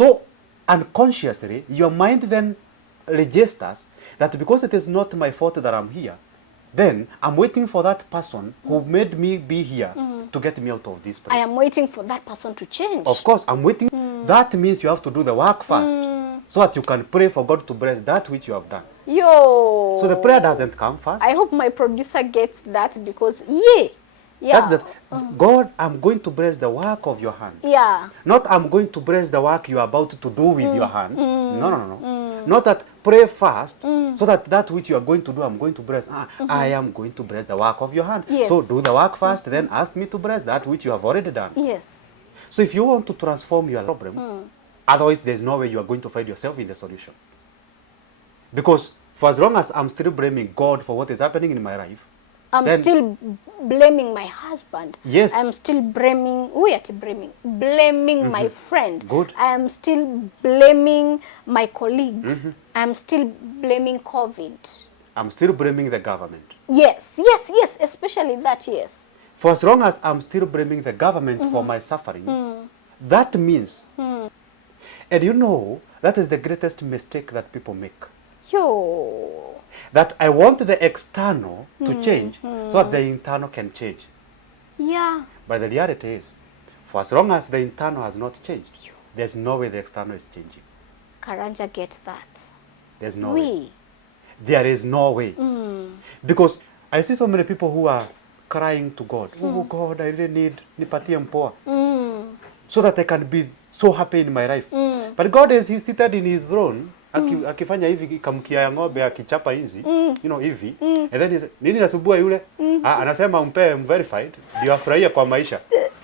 So unconsciously, your mind then registers that because it is not my fault that I'm here, then I'm waiting for that person who made me be here to get me out of this place. I am waiting for that person to change. Of course, I'm waiting. That means you have to do the work first so that you can pray for God to bless that which you have done. Yo. So the prayer doesn't come first. I hope my producer gets that because, yeah. That's that. God, I'm going to bless the work of your hand. Yeah. Not I'm going to bless the work you are about to do with your hands. No. Not that pray first so that that which you are going to do, I'm going to bless. I am going to bless the work of your hand. Yes. So do the work first, then ask me to bless that which you have already done. Yes. So if you want to transform your problem, otherwise there's no way you are going to find yourself in the solution. Because for as long as I'm still blaming God for what is happening in my life, I'm still blaming my husband. Yes. I'm still blaming my friend. Good. I am still blaming my colleagues. I'm still blaming COVID. I'm still blaming the government. Yes, especially that, yes. For as long as I'm still blaming the government for my suffering, that means, and you know, that is the greatest mistake that people make. Yo. That I want the external to change so that the internal can change. Yeah. But the reality is, for as long as the internal has not changed, there's no way the external is changing. Karanja, get that. There's no way. There is no way. Because I see so many people who are crying to God. Oh God, I really need nipatie mpoa. So that I can be so happy in my life. But God is He's seated in His throne. Akifanya hivi kamkia ya ng'ombe akichapa hizi, hivi. And then nini nasubua yule? Anasema umpe verified ndio afurahie kwa maisha.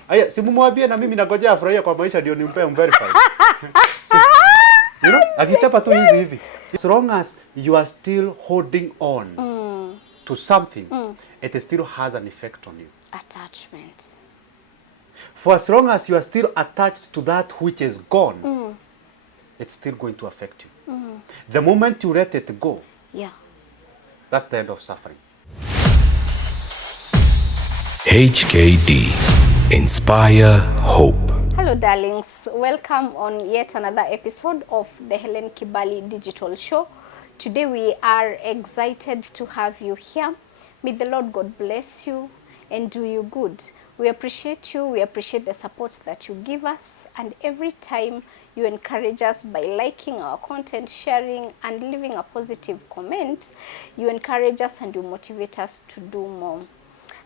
Aya, simumwambie na mimi nangojea afurahie kwa maisha ndio nimpe verified. Akichapa tu hivi. As long as you are still holding on to something, it still has an effect on you. Attachment. For as long as you are still attached to that which is gone, it's still going to affect you. The moment you let it go, that's the end of suffering. HKD, Inspire Hope. Hello darlings, welcome on yet another episode of the Helen Kibali Digital Show. Today we are excited to have you here. May the Lord God bless you and do you good. We appreciate you, we appreciate the support that you give us, and every time you encourage us by liking our content, sharing, and leaving a positive comment. You encourage us and you motivate us to do more.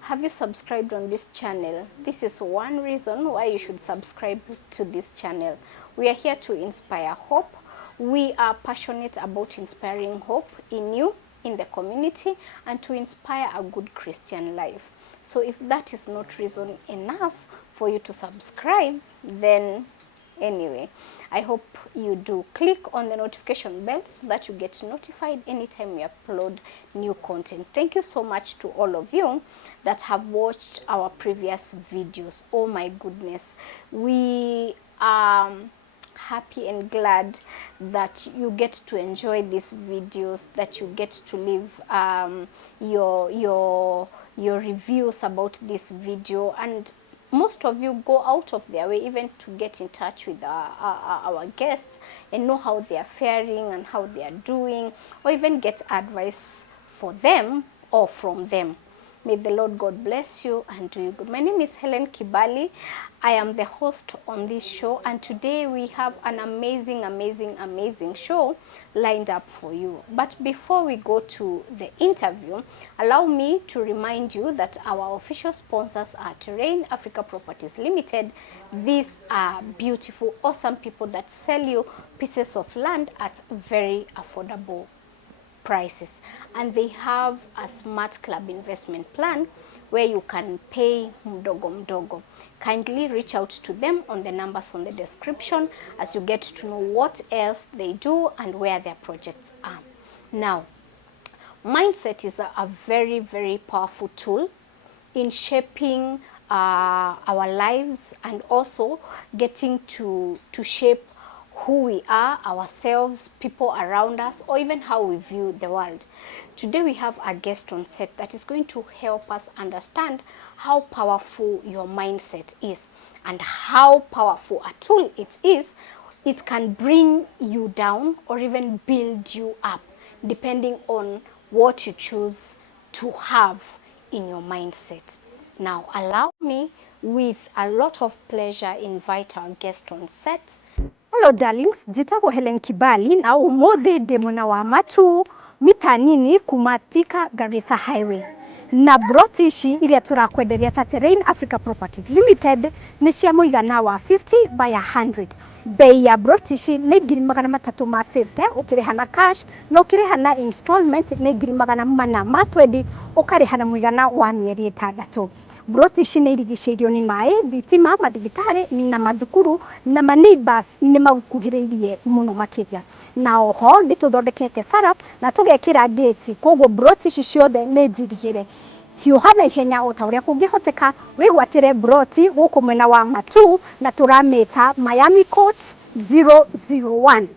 Have you subscribed on this channel? This is one reason why you should subscribe to this channel. We are here to inspire hope. We are passionate about inspiring hope in you, in the community, and to inspire a good Christian life. So if that is not reason enough for you to subscribe, then anyway, I hope you do click on the notification bell so that you get notified anytime we upload new content. Thank you so much to all of you that have watched our previous videos. Oh my goodness, we are happy and glad that you get to enjoy these videos, that you get to leave your reviews about this video, and most of you go out of their way even to get in touch with our guests and know how they are faring and how they are doing, or even get advice for them or from them. May the Lord God bless you and do you good. My name is Helen Kibali. I am the host on this show, and today we have an amazing show lined up for you. But before we go to the interview, allow me to remind you that our official sponsors are Terrain Africa Properties Limited. These are beautiful, awesome people that sell you pieces of land at very affordable prices, and they have a smart club investment plan where you can pay mdogo. Kindly reach out to them on the numbers on the description as you get to know what else they do and where their projects are. Now, mindset is a very powerful tool in shaping our lives and also getting to shape who we are, ourselves, people around us, or even how we view the world. Today we have a guest on set that is going to help us understand how powerful your mindset is and how powerful a tool it is it can bring you down or even build you up, depending on what you choose to have in your mindset. Now, allow me, with a lot of pleasure, invite our guest on set. Hello darlings, jitagwo Helen Kibali na umuthi ndi mwena wa matu mita nini kuma Thika Garissa Highway. Na broti ici iria turakwenderia ta Terrain Africa Property Limited ni cia muigana wa 50 by 100. Bei ya broti ici ni 350 ukiriha na cash na ukiriha na installment ni 420 ukariha na muigana wa mieri 6. Broti ici nĩ irigicĩirio nĩ maĩ, thitima, mathibitarĩ na mathukuru na ma-neighbours nĩ makuhĩrĩirie mũno makĩria. Na oho nĩ tũthondekete bara na tũgekĩra gate, koguo broti ici ciothe nĩ njirigĩre. Hiũha na ihenya o ta ũrĩa kũngĩhoteka wĩgwatĩre broti gũkũ mwena wa Matu na tũramĩta Miami Court 001.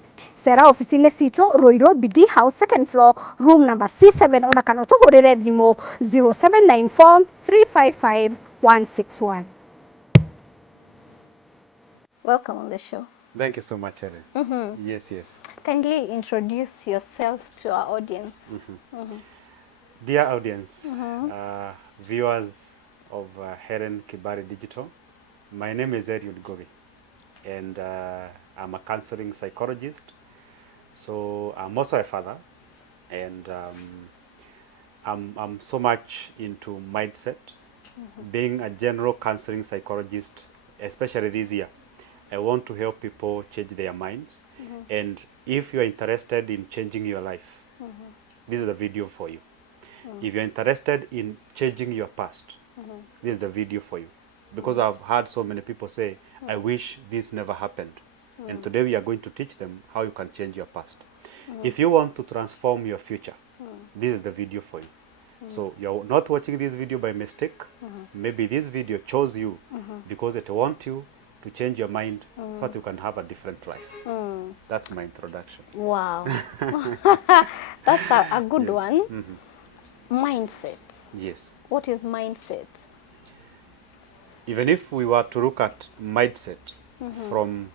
Cera ofici-inĩ citũ Ruiru BD House second floor room number C7 ona kana tũhũrĩre thimũ 0794 355 161. Welcome on the show. Thank you so much, Helen. Yes, yes. Kindly introduce yourself to our audience. Dear audience, viewers of Helen Kibali Digital, my name is Eliud Govi, and I'm a counseling psychologist. So I'm also a father, and I'm so much into mindset. Being a general counseling psychologist, especially this year, I want to help people change their minds. And if you're interested in changing your life, this is the video for you. If you're interested in changing your past, this is the video for you. Because I've heard so many people say, I wish this never happened. And today we are going to teach them how you can change your past. If you want to transform your future, this is the video for you. So you're not watching this video by mistake. Maybe this video chose you because it wants you to change your mind so that you can have a different life. That's my introduction. Wow. That's a good one. Mindset. Yes. What is mindset? Even if we were to look at mindset from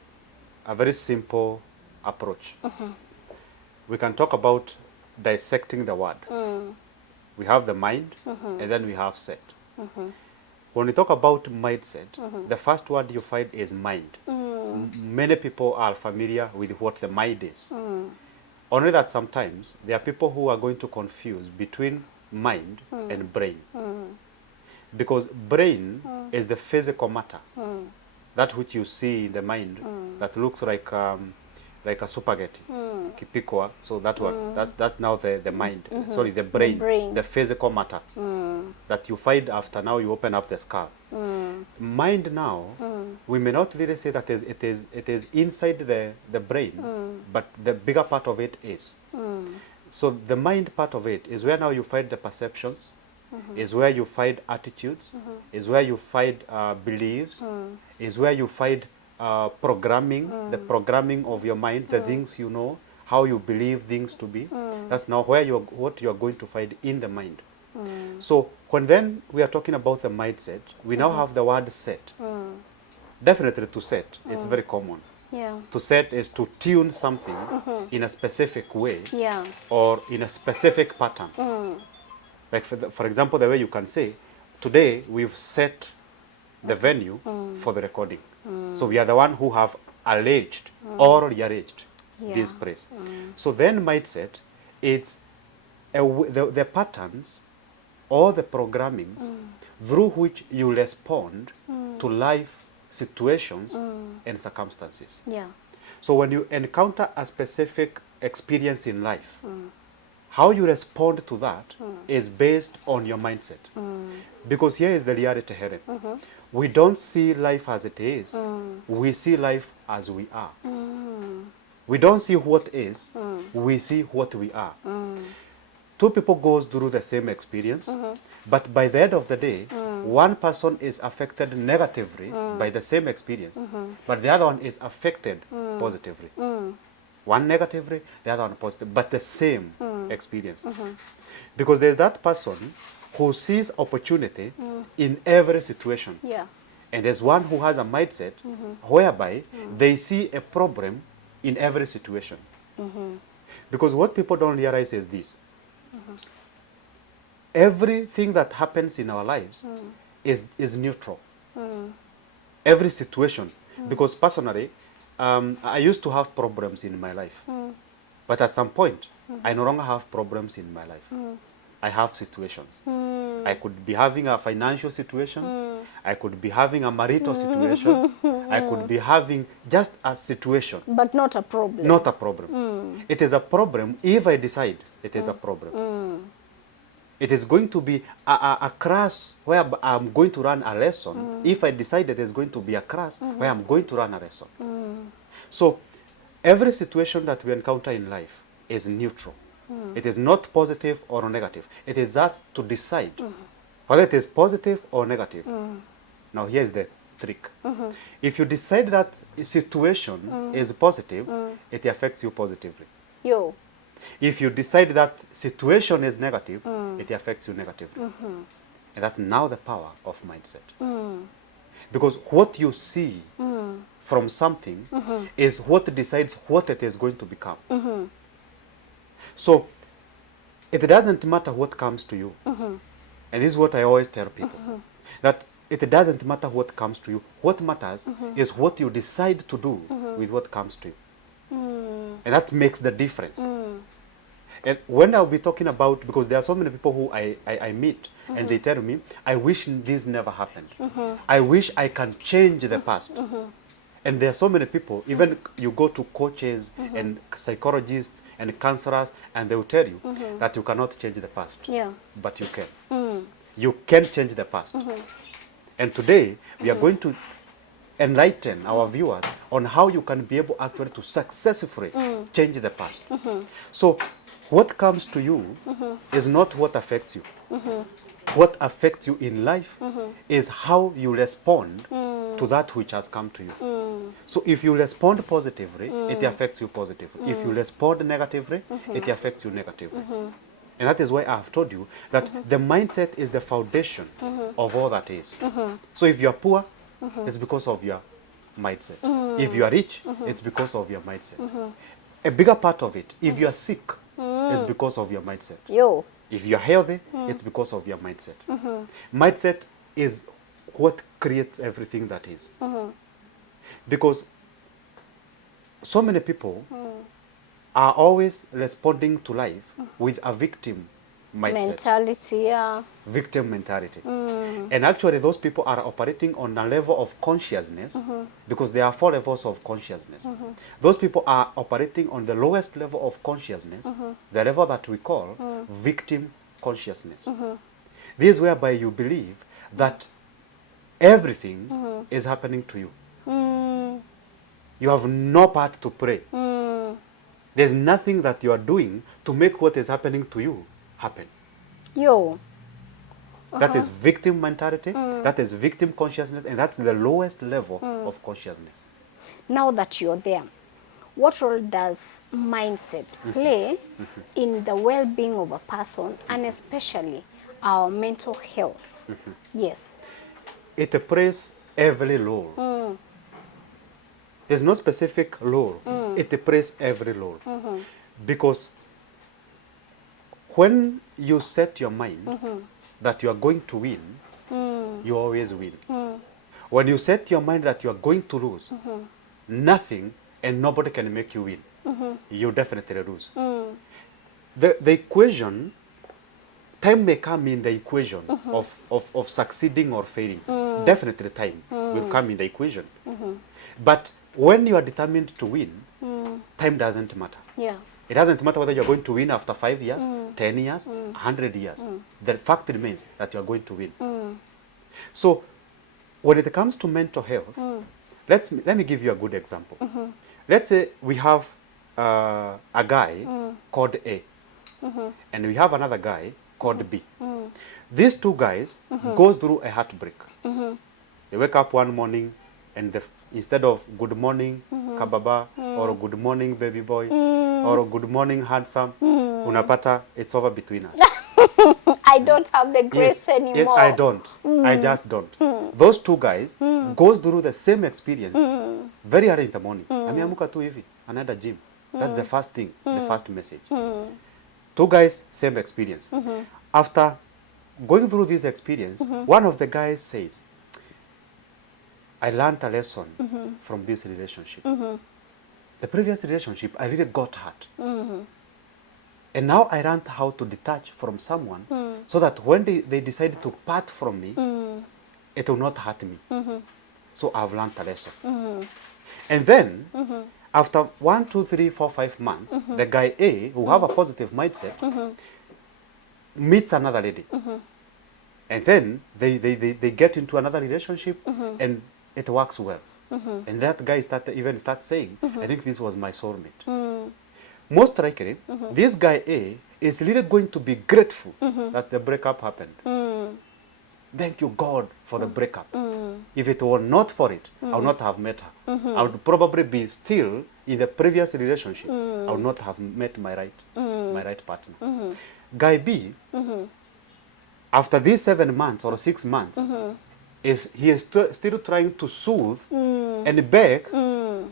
a very simple approach, we can talk about dissecting the word. We have the mind, and then we have set. When we talk about mindset, the first word you find is mind. Many people are familiar with what the mind is. Only that sometimes there are people who are going to confuse between mind and brain. Because brain is the physical matter, that which you see in the mind that looks like a spaghetti, kipikwa. So that one, that's now the mind. Sorry, the brain, the physical matter that you find after now you open up the skull. Mind now, we may not really say that it is inside the brain, but the bigger part of it is. So the mind part of it is where now you find the perceptions, is where you find attitudes, is where you find beliefs, is where you find programming, the programming of your mind, the things you know, how you believe things to be. That's now where what you are going to find in the mind. So when then we are talking about the mindset, we now have the word set. Definitely to set, it's very common. Yeah. To set is to tune something in a specific way, Yeah. or in a specific pattern. Like for example, the way you can say, today we've set the venue for the recording. So we are the one who have alleged or rearranged this place. So then mindset, it's the patterns or the programmings through which you respond to life situations and circumstances. Yeah. So when you encounter a specific experience in life, how you respond to that is based on your mindset. Because here is the reality, Helen. We don't see life as it is. We see life as we are. We don't see what is. We see what we are. Two people goes through the same experience, but by the end of the day, one person is affected negatively by the same experience, but the other one is affected positively. One negatively, the other one positive, but the same experience. Because there's that person who sees opportunity in every situation. Yeah. And there's one who has a mindset whereby they see a problem in every situation. Because what people don't realize is this. Everything that happens in our lives is neutral. Every situation. Because personally, I used to have problems in my life. But at some point, I no longer have problems in my life. I have situations. I could be having a financial situation. I could be having a marital situation. I could be having just a situation. But not a problem. Not a problem. It is a problem if I decide it is a problem. It is going to be a class where I'm going to run a lesson if I decide that there's going to be a class where I'm going to run a lesson. So every situation that we encounter in life is neutral. It is not positive or negative. It is us to decide whether it is positive or negative. Now here's the trick. If you decide that a situation is positive, it affects you positively. Yo. If you decide that situation is negative, it affects you negatively. And that's now the power of mindset. Because what you see from something is what decides what it is going to become. So it doesn't matter what comes to you. And this is what I always tell people. That it doesn't matter what comes to you. What matters is what you decide to do with what comes to you. And that makes the difference. And when I'll be talking about, because there are so many people who I meet, and they tell me, I wish this never happened. I wish I can change the past. And there are so many people, even you go to coaches and psychologists and counselors, and they will tell you that you cannot change the past. Yeah. But you can. You can change the past. And today, we are going to enlighten our viewers on how you can be able actually to successfully change the past. So what comes to you is not what affects you. What affects you in life is how you respond to that which has come to you. So if you respond positively, it affects you positively. If you respond negatively, it affects you negatively. And that is why I have told you that the mindset is the foundation of all that is. So if you are poor, it's because of your mindset. If you are rich, it's because of your mindset. A bigger part of it, if you are sick, it's because of your mindset. Yo. If you are healthy, it's because of your mindset. Mindset is what creates everything that is. Because so many people are always responding to life with a victim mindset. Mentality, yeah. Victim mentality. And actually those people are operating on a level of consciousness because there are 4 levels of consciousness. Those people are operating on the lowest level of consciousness, the level that we call victim consciousness. This is whereby you believe that everything is happening to you. You have no part to play. There's nothing that you are doing to make what is happening to you happen. Yo. That is victim mentality, that is victim consciousness, and that's the lowest level of consciousness. Now that you're there, what role does mindset play in the well-being of a person, and especially our mental health? Yes. It plays every role. There's no specific role. It plays every role. Because when you set your mind that you are going to win, you always win. When you set your mind that you are going to lose, nothing and nobody can make you win. You definitely lose. The equation, time may come in the equation of succeeding or failing. Definitely time will come in the equation. But when you are determined to win, time doesn't matter. Yeah. It doesn't matter whether you're going to win after 5 years, 10 years, 100 years. The fact remains that you're going to win. So when it comes to mental health, let me give you a good example. Let's say we have a guy called A, and we have another guy called B. These 2 guys goes through a heartbreak. They wake up one morning and instead of good morning kababa or good morning baby boy or good morning handsome, unapata it's over between us. I don't have the grace anymore. Yes, I don't. I just don't. those two guys goes through the same experience very early in the morning. Ameamuka tu hivi, anaenda gym. That's the first thing, the first message. Two guys, same experience. After going through this experience, one of the guys says, I learned a lesson from this relationship. The previous relationship, I really got hurt. And now I learned how to detach from someone so that when they decide to part from me, it will not hurt me. So I've learned a lesson. And then, after 1, 2, 3, 4, 5 months, the guy A, who have a positive mindset, meets another lady. And then they get into another relationship and it works well. And that guy starts saying, I think this was my soulmate. Most likely, this guy A is really going to be grateful that the breakup happened. Thank you, God, for the breakup. If it were not for it, I would not have met her. I would probably be still in the previous relationship. I would not have met my right partner. Guy B, after these 7 months or 6 months, he is still trying to soothe and beg the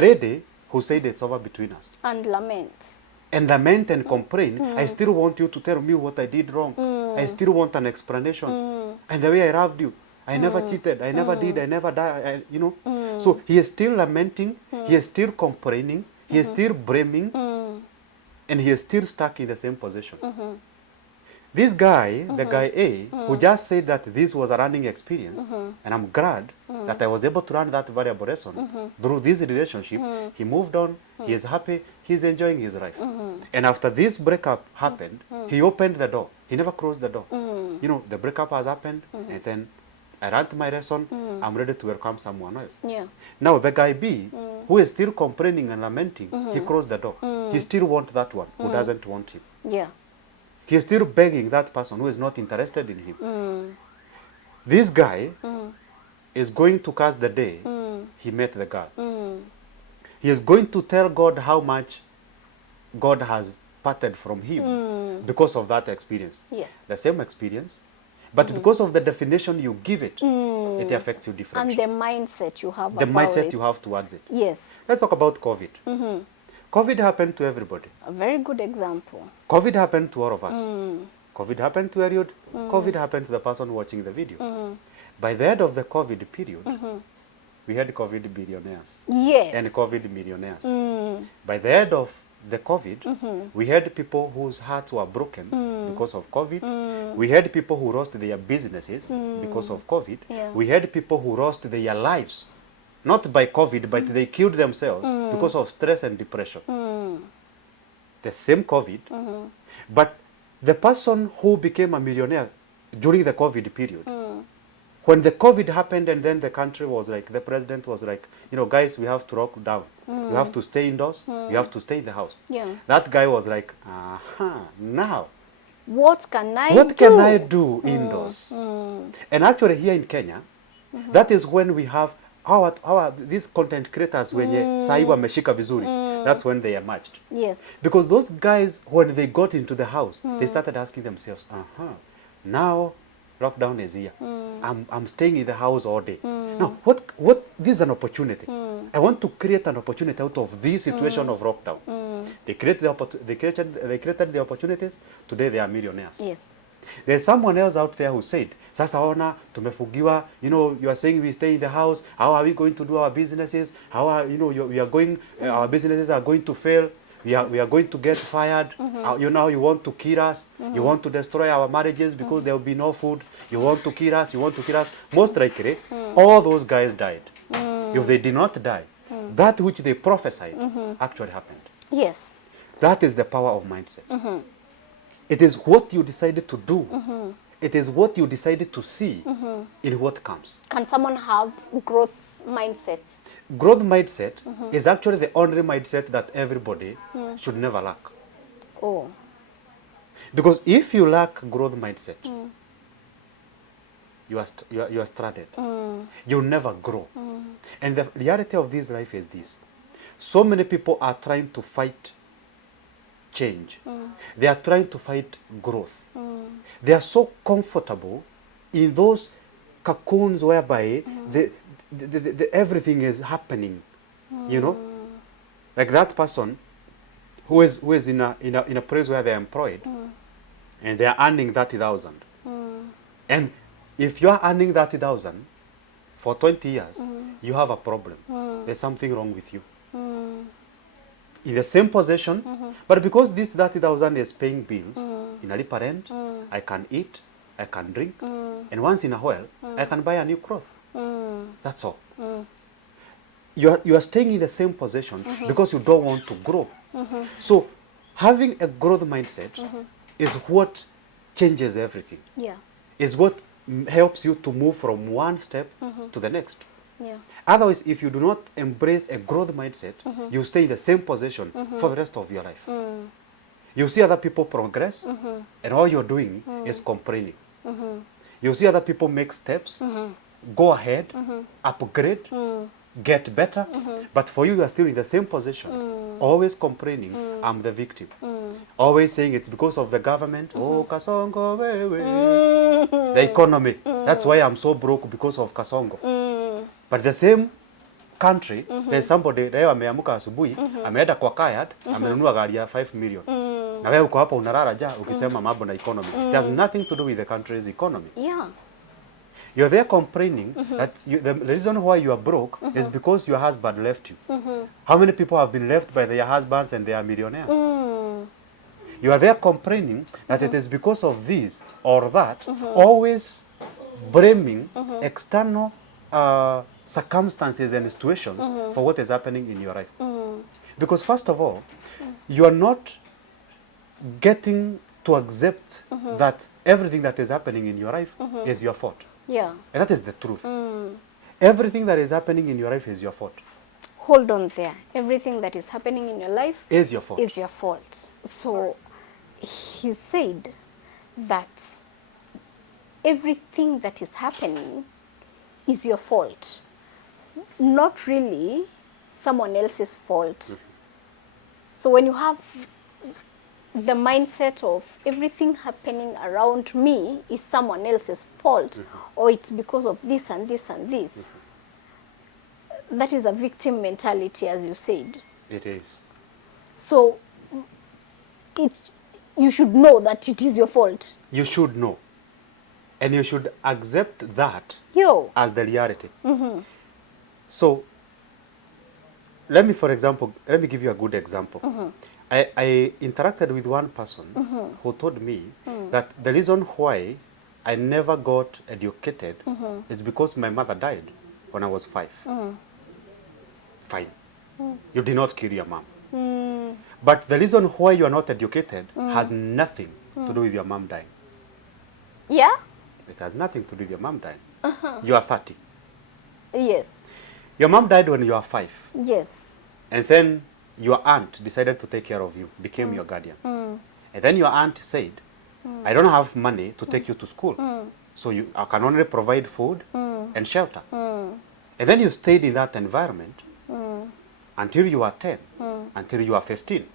lady who said it's over between us. And lament. And lament and complain. I still want you to tell me what I did wrong. I still want an explanation. And the way I loved you. I never cheated. I never did. I never died. You know. So he is still lamenting. He is still complaining. He is still blaming. And he is still stuck in the same position. This guy, the guy A, who just said that this was a learning experience, and I'm glad that I was able to learn that valuable lesson through this relationship. He moved on, he is happy, he's enjoying his life. And after this breakup happened, he opened the door. He never closed the door. You know, the breakup has happened, and then I learned my lesson, I'm ready to welcome someone else. Yeah. Now the guy B, who is still complaining and lamenting, he closed the door. He still wants that one who doesn't want him. Yeah. He is still begging that person who is not interested in him. This guy is going to curse the day he met the girl. He is going to tell God how much God has parted from him because of that experience. Yes. The same experience, but because of the definition you give it, it affects you differently. And the mindset you have The about mindset it. you have towards it. Yes. Let's talk about COVID. COVID happened to everybody. A very good example. COVID happened to all of us. COVID happened to Eliud. COVID happened to the person watching the video. By the end of the COVID period, we had COVID billionaires Yes. and COVID millionaires. By the end of the COVID, we had people whose hearts were broken because of COVID. We had people who lost their businesses because of COVID. Yeah. We had people who lost their lives, not by COVID, but they killed themselves because of stress and depression. The same COVID, but the person who became a millionaire during the COVID period, when the COVID happened and then the country was like, the president was like, you know, guys, we have to lock down. You have to stay indoors. You have to stay in the house. Yeah. That guy was like, now, What can I do? what can I do indoors? And actually here in Kenya, that is when we have these content creators wenye sahi wameshika vizuri. That's when they emerged. Yes. Because those guys, when they got into the house, they started asking themselves, now lockdown is here. I'm staying in the house all day. Now, what? This is an opportunity. I want to create an opportunity out of this situation of lockdown. They created the opportunities. Today they are millionaires. Yes. There's someone else out there who said, sasa ona tumefugiwa, you know, you are saying we stay in the house, how are we going to do our businesses? How are, you know, we are going, our businesses are going to fail. We are going to get fired. You know, you want to kill us. You want to destroy our marriages because there will be no food. You want to kill us. You want to kill us. Most likely, all those guys died. If they did not die, that which they prophesied actually happened. Yes. That is the power of mindset. It is what you decided to do. It is what you decided to see in what comes. Can someone have growth mindset? Growth mindset is actually the only mindset that everybody should never lack. Oh. Because if you lack growth mindset, you are stranded. You'll never grow. And the reality of this life is this. So many people are trying to fight change. They are trying to fight growth. They are so comfortable in those cocoons whereby the everything is happening, you know, like that person who is in a place where they're employed and they're earning 30,000, and if you are earning 30,000 for 20 years, you have a problem. There's something wrong with you. In the same position, but because this 30,000 is paying bills, in a rent, I can eat, I can drink, and once in a while, I can buy a new cloth. That's all. You are staying in the same position because you don't want to grow. So having a growth mindset is what changes everything. Yeah. Is what helps you to move from one step to the next. Yeah. Otherwise, if you do not embrace a growth mindset, you stay in the same position for the rest of your life. You see other people progress, and all you're doing is complaining. You see other people make steps, go ahead, upgrade, get better, but for you, you are still in the same position, always complaining, I'm the victim. Always saying it's because of the government, oh, Kasongo, the economy. That's why I'm so broke, because of Kasongo. But the same country, there's somebody leo ameamuka asubuhi, ameenda kwa Kayad, amenunua gari ya 5 million. Na wewe uko hapa unalala njaa ukisema mambo na economy. It has nothing to do with the country's economy. Yeah. You're there complaining that the reason why you are broke is because your husband left you. How many people have been left by their husbands and they are millionaires? You are there complaining that it is because of this or that, always blaming external circumstances and situations for what is happening in your life. Because first of all, you are not getting to accept that everything that is happening in your life is your fault. Yeah. And that is the truth. Everything that is happening in your life is your fault. Hold on there. Everything that is happening in your life Is your fault. is your fault. So he said that everything that is happening is your fault, not really someone else's fault. So when you have the mindset of everything happening around me is someone else's fault, or it's because of this and this and this, that is a victim mentality, as you said. It is. So you should know that it is your fault. You should know. And you should accept that as the reality. So, let me give you a good example. I interacted with one person who told me that the reason why I never got educated is because my mother died when I was 5. Fine. You did not kill your mom. But the reason why you are not educated has nothing to do with your mom dying. Yeah? It has nothing to do with your mom dying. You are 30. Yes. Your mom died when you are 5. Yes. And then your aunt decided to take care of you, became your guardian. And then your aunt said, I don't have money to take you to school. So I can only provide food and shelter. And then you stayed in that environment until you are 10, until you are 15.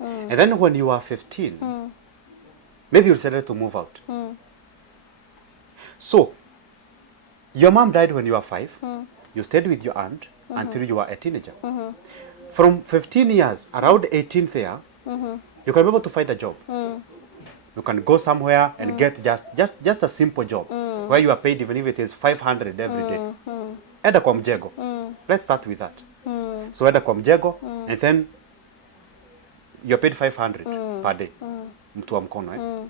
And then when you are 15, maybe you decided to move out. So, your mom died when you were 5. You stayed with your aunt until you were a teenager. From 15 years, around 18th year, you can be able to find a job. You can go somewhere and get just a simple job where you are paid even if it is 500 every day. Enda kwa mjego. Let's start with that. So enda kwa mjego and then you're paid 500 per day. Mtu wa mkono, eh?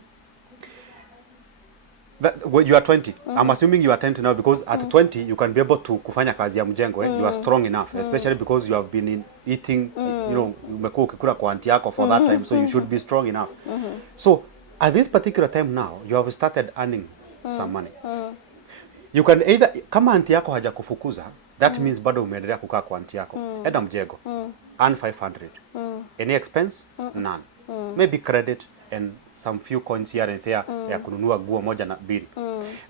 When you are 20, I'm assuming you are 20 now because at 20 you can be able to kufanya kazi ya mjengo, eh? You are strong enough, especially because you have been eating, you know, umekuwa ukikula kwa auntie yako for that time, so you should be strong enough. So at this particular time now, you have started earning some money. You can either, kama auntie yako haja kufukuza, that means bado umeendelea kukaa kwa auntie yako. Enda mjengo, earn 500. Any expense? None. Maybe credit and some few coins here and there ya kununua guo moja na bili.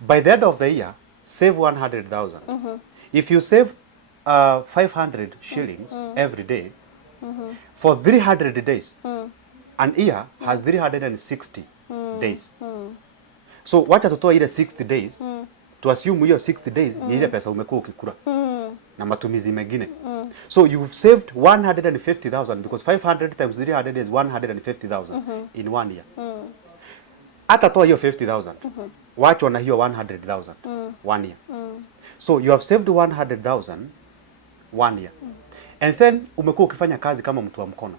By the end of the year, save 100,000. If you save 500 shillings every day, for 300 days, an year has 360 days. So wacha tutoa ile 60 days, to assume hiyo 60 days ni ile pesa umekuwa ukikula na matumizi mengine. So you've saved 150,000 because 500 times 300 is 150,000 in 1 year. Hata toa hiyo 50,000. Wachwa na hiyo 100,000 1 year. So you have saved 100,000 1 year. And then umekuwa ukifanya kazi kama mtu wa mkono.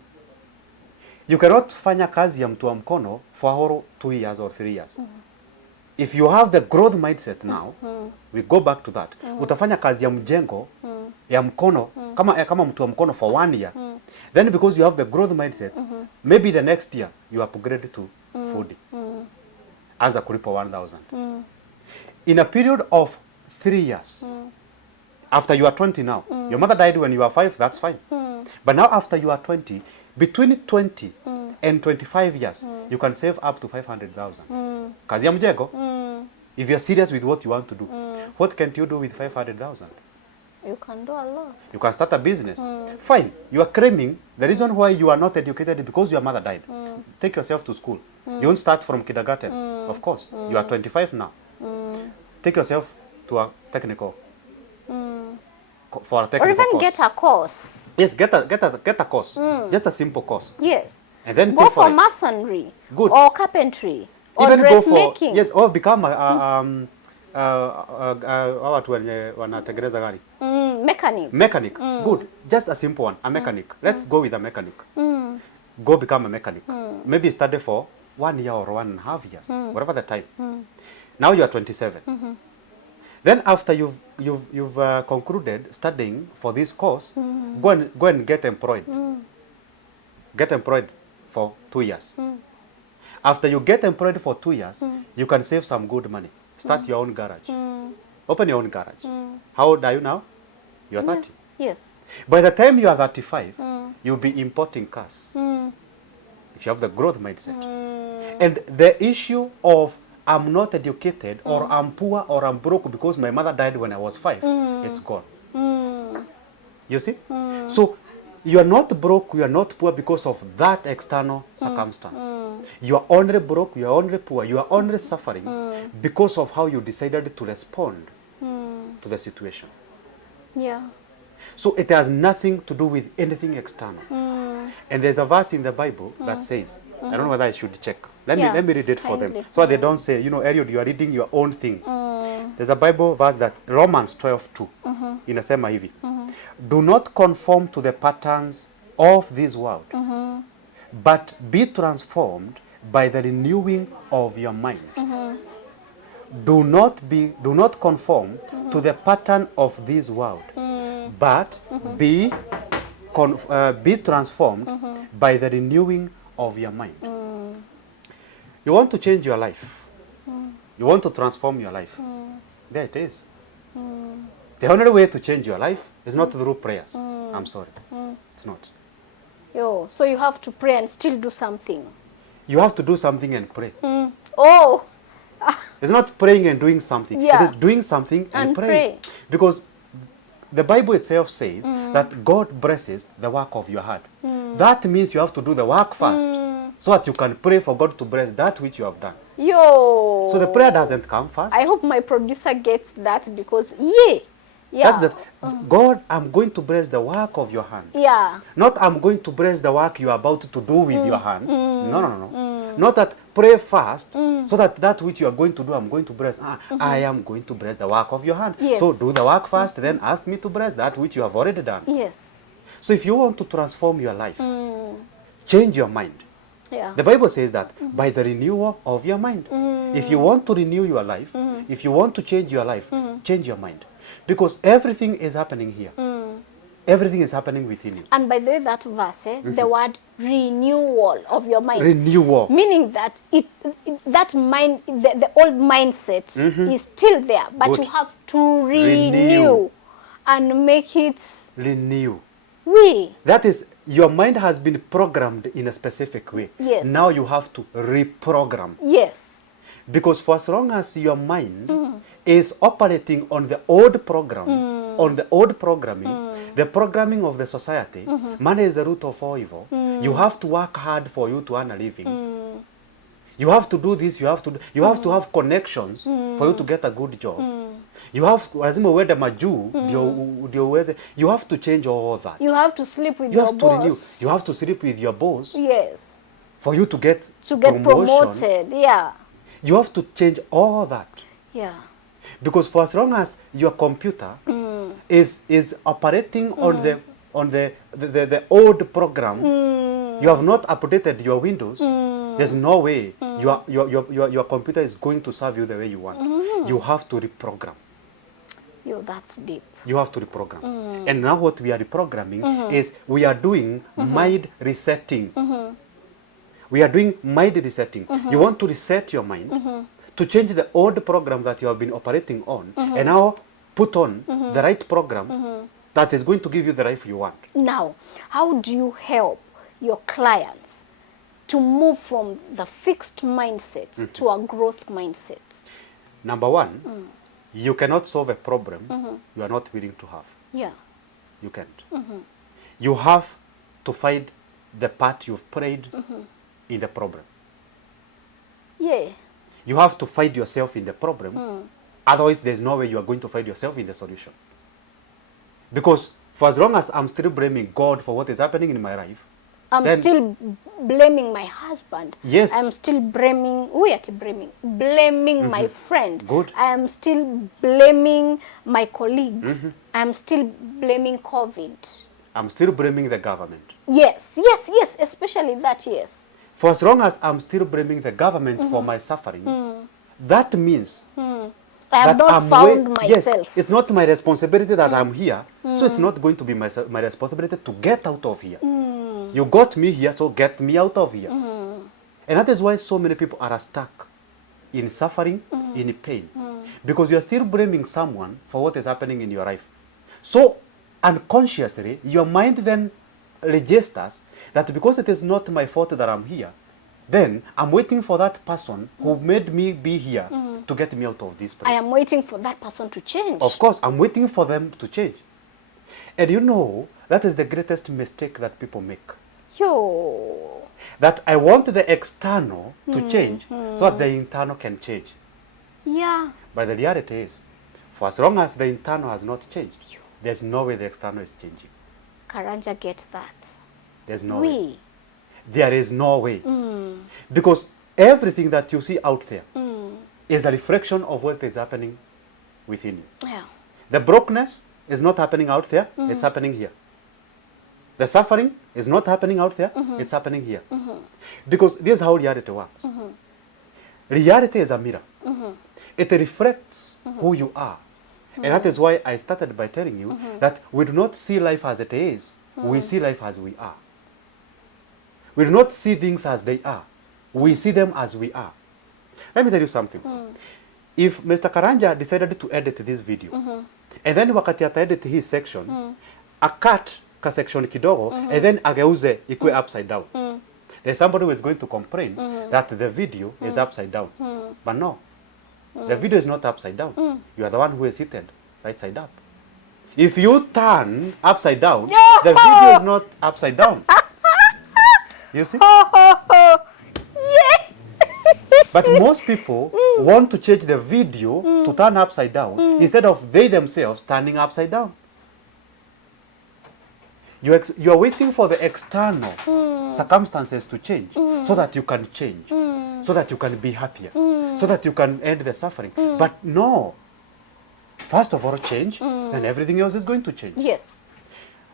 You cannot fanya kazi ya mtu wa mkono for a whole 2 years or 3 years. If you have the growth mindset now, we go back to that. Utafanya kazi ya mjengo ya mkono kama mtu wa mkono for 1 year. Then because you have the growth mindset, maybe the next year you upgrade to food. Anza kulipa 1,000. In a period of 3 years, after you are 20 now, your mother died when you are 5, that's fine. But now after you are 20, between 20 and 25 years, you can save up to 500,000. Kazi ya mjengo, if you're serious with what you want to do, what can you do with 500,000? You can do a lot. You can start a business. Fine, you are claiming the reason why you are not educated is because your mother died. Take yourself to school. You won't start from kindergarten, of course. You are 25 now. Take yourself to a technical, for a technical Or even course. get a course. Yes, get a course. Just a simple course. Yes. And then Go pay for it. masonry. Good. Or carpentry. Or Even go for, dressmaking. yes, or become watu wenye wanatengeneza gari. Mechanic. Mechanic. Good. Just a simple one. A mechanic. Let's go with a mechanic. Go become a mechanic. Maybe study for 1 year or 1.5 years, whatever the time. Now you are 27. Then after you've concluded studying for this course, go and get employed. Get employed for 2 years. After you get employed for 2 years, you can save some good money. Start your own garage. Open your own garage. How old are you now? You are 30. Yes. By the time you are 35, you'll be importing cars. If you have the growth mindset. And the issue of I'm not educated or I'm poor or I'm broke because my mother died when I was 5, it's gone. You see? So you are not broke, you are not poor because of that external circumstance. You are only broke, you are only poor, you are only suffering because of how you decided to respond to the situation. Yeah. So it has nothing to do with anything external. And there's a verse in the Bible that says, I don't know whether I should check. Let me read it for them. Kindly. So they don't say, Eliud, you are reading your own things. There's a Bible verse that Romans 12:2 inasema hivi. Do not conform to the patterns of this world, but be transformed by the renewing of your mind. Do not conform to the pattern of this world, but be transformed by the renewing of your mind. You want to change your life. You want to transform your life. There it is. The only way to change your life is not through prayers. I'm sorry. It's not. Yo, so you have to pray and still do something. You have to do something and pray. Oh. It's not praying and doing something. Yeah. It is doing something and And praying. pray. Because the Bible itself says that God blesses the work of your heart. That means you have to do the work first so that you can pray for God to bless that which you have done. Yo. So the prayer doesn't come first. I hope my producer gets that because yeah. That's that. God, I'm going to bless the work of your hand. Yeah. Not I'm going to bless the work you are about to do with your hands. No. Not that pray first so that which you are going to do, I'm going to bless. I am going to bless the work of your hand. Yes. So do the work first, then ask me to bless that which you have already done. Yes. So if you want to transform your life, change your mind. Yeah. The Bible says that by the renewal of your mind. If you want to renew your life, if you want to change your life, change your mind. Because everything is happening here. Everything is happening within you. And by the way, that verse, the word renewal of your mind. Renewal. Meaning that that mind, the old mindset is still there, but Good. you have to renew and make it. Renew. We. That is, your mind has been programmed in a specific way. Yes. Now you have to reprogram. Yes. Because for as long as your mind is operating on the old program, on the old programming, the programming of the society, money is the root of all evil. You have to work hard for you to earn a living. You have to do this, you have to have connections for you to get a good job. You have lazima uende majuu ndio uweze. You have to change all that. You have to sleep with You your have to renew. boss. You have to sleep with your boss Yes. for you to get promotion. Promoted. Yeah. You have to change all that. Yeah. Because for as long as your computer is operating on the old program, you have not updated your Windows, there's no way your computer is going to serve you the way you want. You have to reprogram. Yo, that's deep. You have to reprogram. And now what we are reprogramming is we are doing mind resetting. We are doing mind resetting. You want to reset your mind to change the old program that you have been operating on and now put on the right program that is going to give you the life you want. Now, how do you help your clients to move from the fixed mindsets to a growth mindset? Number one, you cannot solve a problem you are not willing to have. Yeah. You can't. You have to find the part you've played in the problem. Yeah. You have to find yourself in the problem. Otherwise, there's no way you are going to find yourself in the solution. Because for as long as I'm still blaming God for what is happening in my life, I'm then still blaming my husband. Yes. I'm still blaming my friend. Good. I am still blaming my colleagues. I'm still blaming COVID. I'm still blaming the government. Yes, especially that, yes. For as long as I'm still blaming the government for my suffering, that means I have that not found myself. Yes, it's not my responsibility that I'm here, so it's not going to be my responsibility to get out of here. You got me here, so get me out of here. And that is why so many people are stuck in suffering, in pain. Because you are still blaming someone for what is happening in your life. So unconsciously, your mind then registers that because it is not my fault that I'm here, then I'm waiting for that person who made me be here to get me out of this place. I am waiting for that person to change. Of course, I'm waiting for them to change. And you know, that is the greatest mistake that people make. Yo. That I want the external to change so that the internal can change. Yeah. But the reality is, for as long as the internal has not changed, there's no way the external is changing. Karanja, get that. There's no way. There is no way. Because everything that you see out there is a reflection of what is happening within you. Yeah. The brokenness is not happening out there, it's happening here. The suffering is not happening out there, it's happening here. Because this is how reality works. Reality is a mirror. It reflects who you are. And that is why I started by telling you that we do not see life as it is, we see life as we are. We do not see things as they are, we see them as we are. Let me tell you something. If Mr. Karanja decided to edit this video, and then wakati ata edit his section, a cut ka section kidogo, and then ageuze ikue upside down. There's somebody who is going to complain that the video is upside down. But no, the video is not upside down. You are the one who is seated right side up. If you turn upside down, the video is not upside down. You see? But most people want to change the video to turn upside down instead of they themselves turning upside down. You are waiting for the external circumstances to change so that you can change, so that you can be happier, so that you can end the suffering. But no. First of all, change, then everything else is going to change. Yes.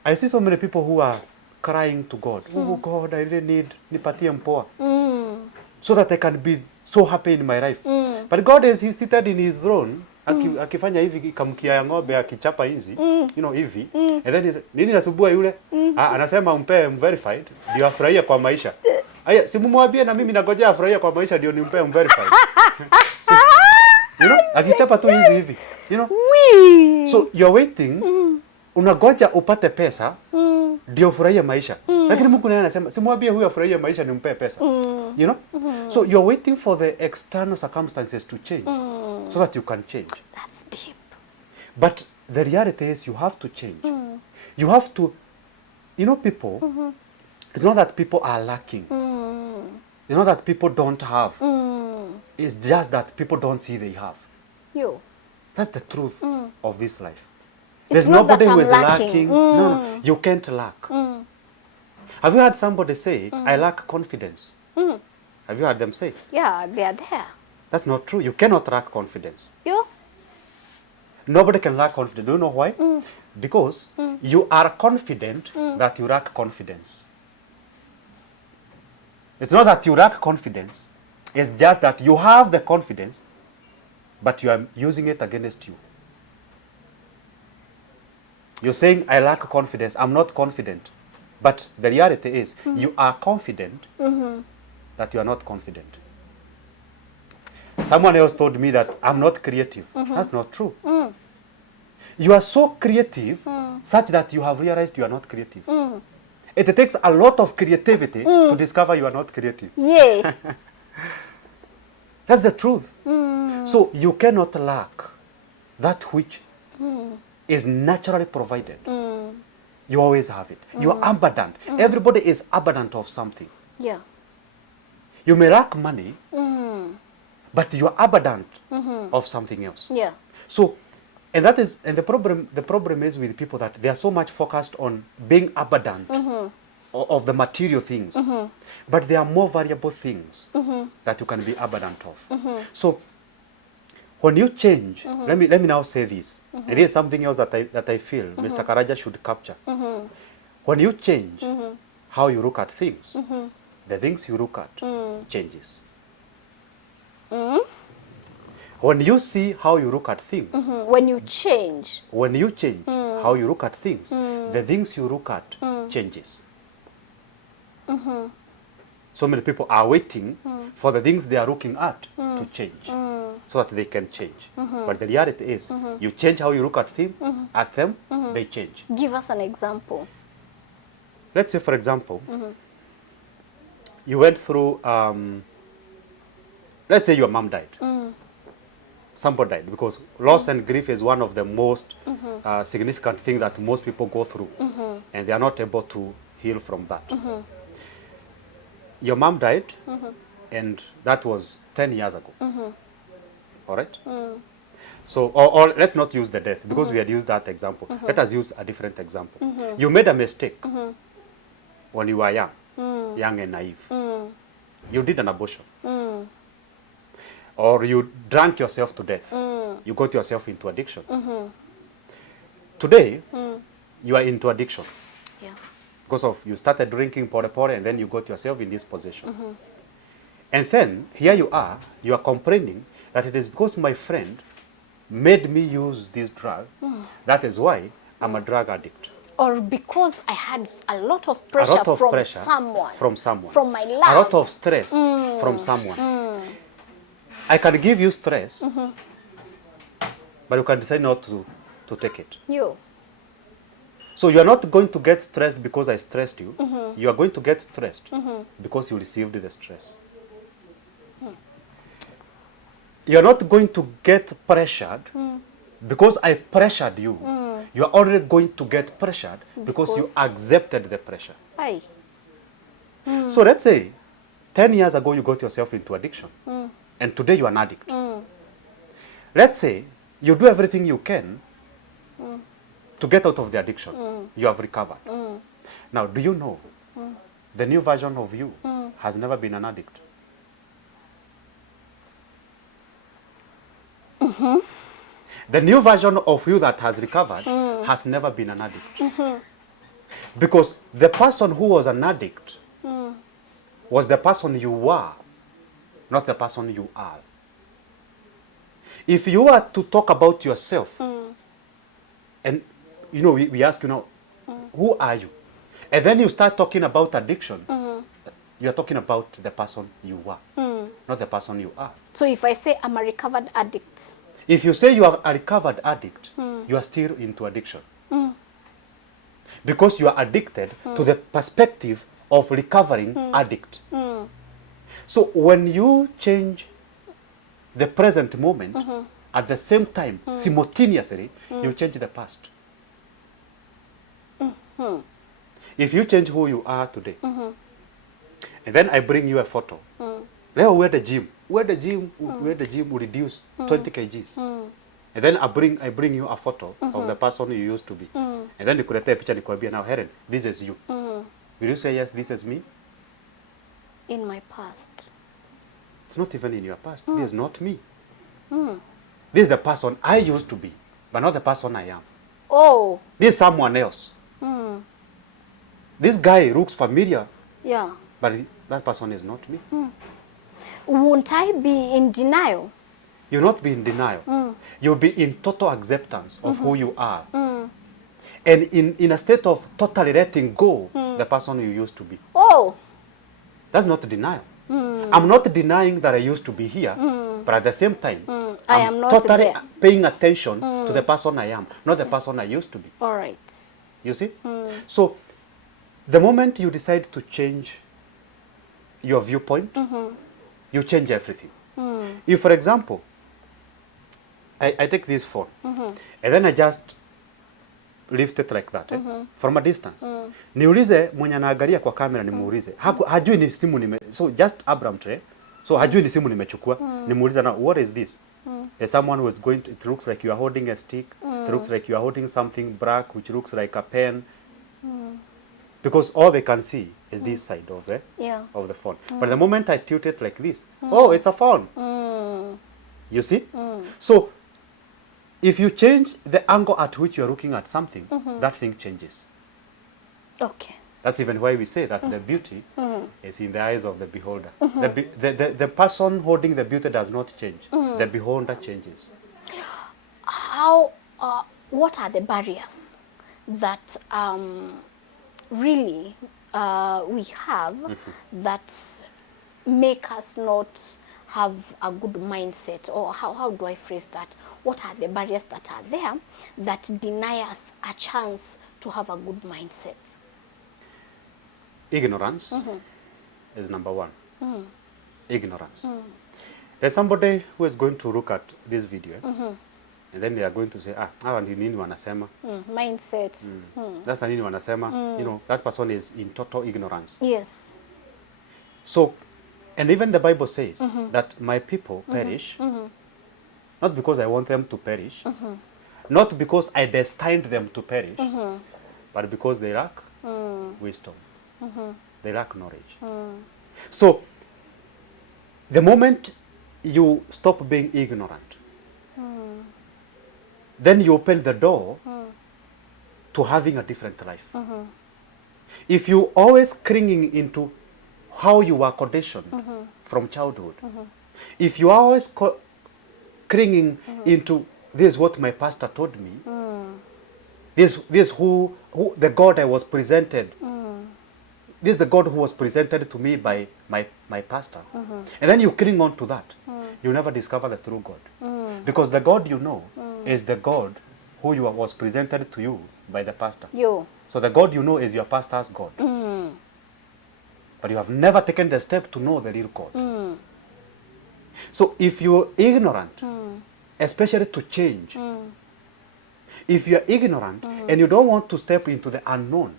I see so many people who are crying to God. Oh God, I really need nipatie mpoa. So that I can be so happy in my life. But God is seated in his throne, akifanya hivi kamkia ya ng'ombe akichapa hizi, you know, hivi. And then nini nasubua yule? Anasema umpe verified, ndio afurahie kwa maisha. Aya, simumwambie na mimi nagojea afurahie kwa maisha ndio nimpe verified. You know, akichapa tu hizi hivi. You know? So you're waiting, unagoja upate pesa, ndio furahia maisha. Lakini Mungu naye anasema, simwambie huyu afurahie maisha nimpe pesa. You know? So you're waiting for the external circumstances to change so that you can change. That's deep. But the reality is you have to change. You have to, you know, people, it's not that people are lacking. It's not that people don't have. It's just that people don't see they have. Yo. That's the truth. of this life. It's There's not that nobody who I'm is lacking. lacking. No, you can't lack. Have you heard somebody say, I lack confidence? Have you heard them say? Yeah, they are there. That's not true. You cannot lack confidence. You? Nobody can lack confidence. Do you know why? Because you are confident that you lack confidence. It's not that you lack confidence. It's just that you have the confidence, but you are using it against you. You're saying, I lack confidence. I'm not confident. But the reality is, you are confident that you are not confident. Someone else told me that I'm not creative. That's not true. You are so creative such that you have realized you are not creative. It takes a lot of creativity to discover you are not creative. Yeah. That's the truth. So you cannot lack that which is naturally provided. You always have it. You are abundant. Everybody is abundant of something. Yeah. You may lack money, but you are abundant of something else. Yeah. So, and the problem is with people that they are so much focused on being abundant of the material things, but there are more valuable things that you can be abundant of. So, when you change, let me now say this, and here's something else that I feel Mr. Karaja should capture. When you change how you look at things, the things you look at changes. When you see how you look at things, When you change. how you look at things, the things you look at changes. So many people are waiting for the things they are looking at to change so that they can change. But the reality is, you change how you look at them, they change. Give us an example. Let's say, for example, you went through, let's say your mom died. Somebody died, because loss and grief is one of the most significant things that most people go through, and they are not able to heal from that. Your mom died, and that was 10 years ago. All right? So, or let's not use the death, because we had used that example. Let us use a different example. You made a mistake when you were young and naive. You did an abortion. Or you drank yourself to death. You got yourself into addiction. Today, you are into addiction. Yeah. Because of you started drinking pore, and then you got yourself in this position. And then, here you are complaining that it is because my friend made me use this drug. That is why I'm a drug addict. Or because I had a lot of pressure, from someone. From my life. A lot of stress from someone. I can give you stress, but you can decide not to take it. So you are not going to get stressed because I stressed you. You are going to get stressed because you received the stress. You are not going to get pressured because I pressured you. You are already going to get pressured because you accepted the pressure. Aye. So let's say 10 years ago you got yourself into addiction, and today you are an addict. Let's say you do everything you can to get out of the addiction. You have recovered. Now, do you know the new version of you has never been an addict? The new version of you that has recovered has never been an addict. Because the person who was an addict was the person you were, not the person you are. If you were to talk about yourself, and you know, we ask you now, who are you? And then you start talking about addiction, you are talking about the person you were, not the person you are. So if I say I'm a recovered addict. If you say you are a recovered addict, you are still into addiction. Because you are addicted to the perspective of recovering addict. So when you change the present moment, at the same time, simultaneously, you change the past. If you change who you are today, and then I bring you a photo, we're at the gym. We're at the gym will reduce 20 kgs. And then I bring you a photo of the person you used to be. And then nikuletee picha nikwambia, now Helen, this is you. Will you say yes, this is me? In my past. It's not even in your past. This is not me. This is the person I used to be, but not the person I am. Oh. This is someone else. This guy looks familiar, Yeah. but that person is not me. Won't I be in denial? You'll not be in denial. You'll be in total acceptance of who you are. And in a state of totally letting go the person you used to be. Oh. That's not denial. I'm not denying that I used to be here, but at the same time, I I'm am not totally there. paying attention to the person I am, not the person I used to be. All right. You see? So, the moment you decide to change your viewpoint, you change everything. If, for example, I take this phone, and then I just lift it like that, from a distance. Niulize mwenye anaangalia kwa kamera nimuulize. Hajui ni simu so just abruptly. So hajui ni simu nimechukua. Nimuulize now, what is this? There's someone who is going to, it looks like you are holding a stick. It looks like you are holding something black which looks like a pen. Because all they can see is this side of the phone. But the moment I tilt it like this, oh, it's a phone. You see? So if you change the angle at which you are looking at something, that thing changes. Okay. That's even why we say that the beauty is in the eyes of the beholder. The person holding the beauty does not change. The beholder changes. How, what are the barriers that really we have that make us not have a good mindset? Or how do I phrase that? What are the barriers that are there that deny us a chance to have a good mindset? Ignorance is number one. Ignorance. There's somebody who is going to look at this video and then they are going to say, hawa ni nini wanasema? Mindsets. That's nini wanasema? You know, that person is in total ignorance. Yes. So, and even the Bible says that my people perish, not because I want them to perish, not because I destined them to perish, but because they lack wisdom. They lack knowledge. So, the moment you stop being ignorant, then you open the door to having a different life. If you always clinging into how you were conditioned from childhood, if you are always clinging into this is what my pastor told me, this who the God I was presented, this is the God who was presented to me by my pastor, and then you cling on to that, you never discover the true God, because the God you know is the God who was presented to you by the pastor. So the God you know is your pastor's God. But you have never taken the step to know the real God. So if you're ignorant, especially to change, if you're ignorant and you don't want to step into the unknown,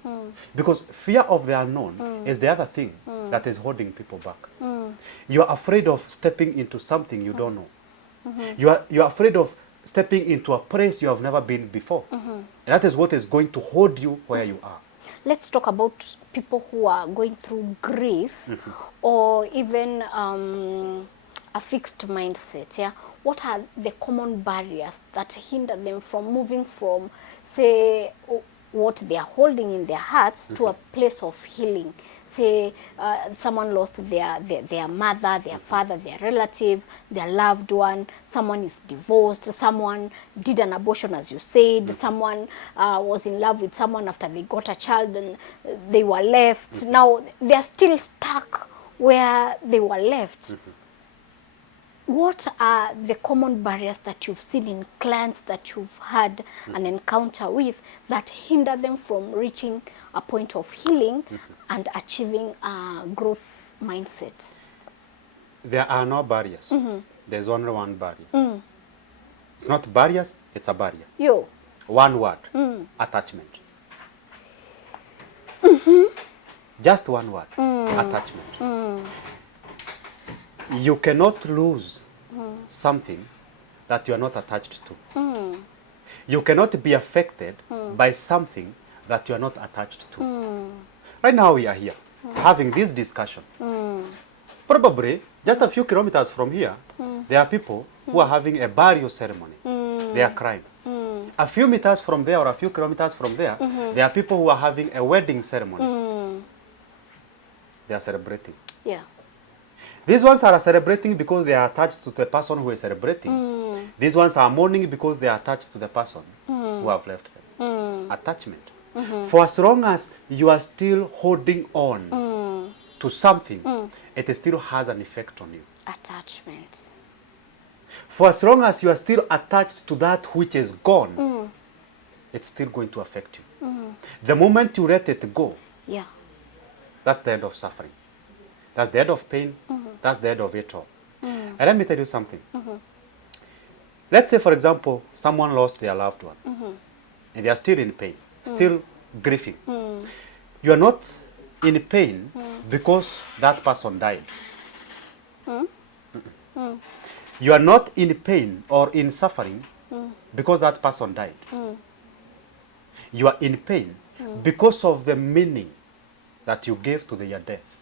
because fear of the unknown is the other thing that is holding people back. You're afraid of stepping into something you don't know. You're afraid of stepping into a place you have never been before. And that is what is going to hold you where you are. Let's talk about people who are going through grief or even a fixed mindset. Yeah, what are the common barriers that hinder them from moving from, say, what they are holding in their hearts to a place of healing? Say someone lost their mother, their father, their relative, their loved one, someone is divorced, someone did an abortion as you said, someone was in love with someone after they got a child and they were left. Now they are still stuck where they were left. What are the common barriers that you've seen in clients that you've had an encounter with that hinder them from reaching a point of healing and achieving a growth mindset? There are no barriers. There's only one barrier. It's not barriers, it's a barrier. One word, attachment. Just one word, attachment. You cannot lose something that you are not attached to. You cannot be affected by something that you are not attached to. Right now we are here having this discussion. Probably just a few kilometers from here, there are people who are having a burial ceremony. They are crying. A few meters from there or a few kilometers from there, there are people who are having a wedding ceremony. They are celebrating. Yeah. These ones are celebrating because they are attached to the person who is celebrating. These ones are mourning because they are attached to the person who have left them. Attachment. For as long as you are still holding on to something, it still has an effect on you. Attachment. For as long as you are still attached to that which is gone, it's still going to affect you. The moment you let it go, Yeah. that's the end of suffering. That's the end of pain. That's the end of it all. And let me tell you something. Let's say, for example, someone lost their loved one. And they are still in pain, still grieving. You are not in pain because that person died. You are not in pain or in suffering because that person died. You are in pain because of the meaning that you gave to their death.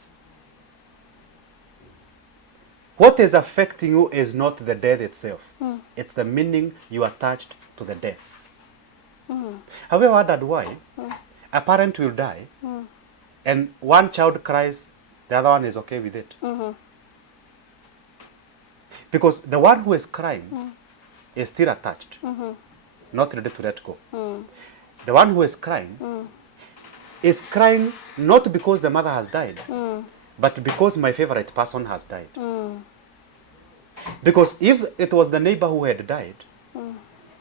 What is affecting you is not the death itself. It's the meaning you attached to the death. Have you ever wondered why a parent will die and one child cries, the other one is okay with it? Because the one who is crying is still attached, not ready to let go. The one who is crying not because the mother has died, but because my favorite person has died. Because if it was the neighbor who had died,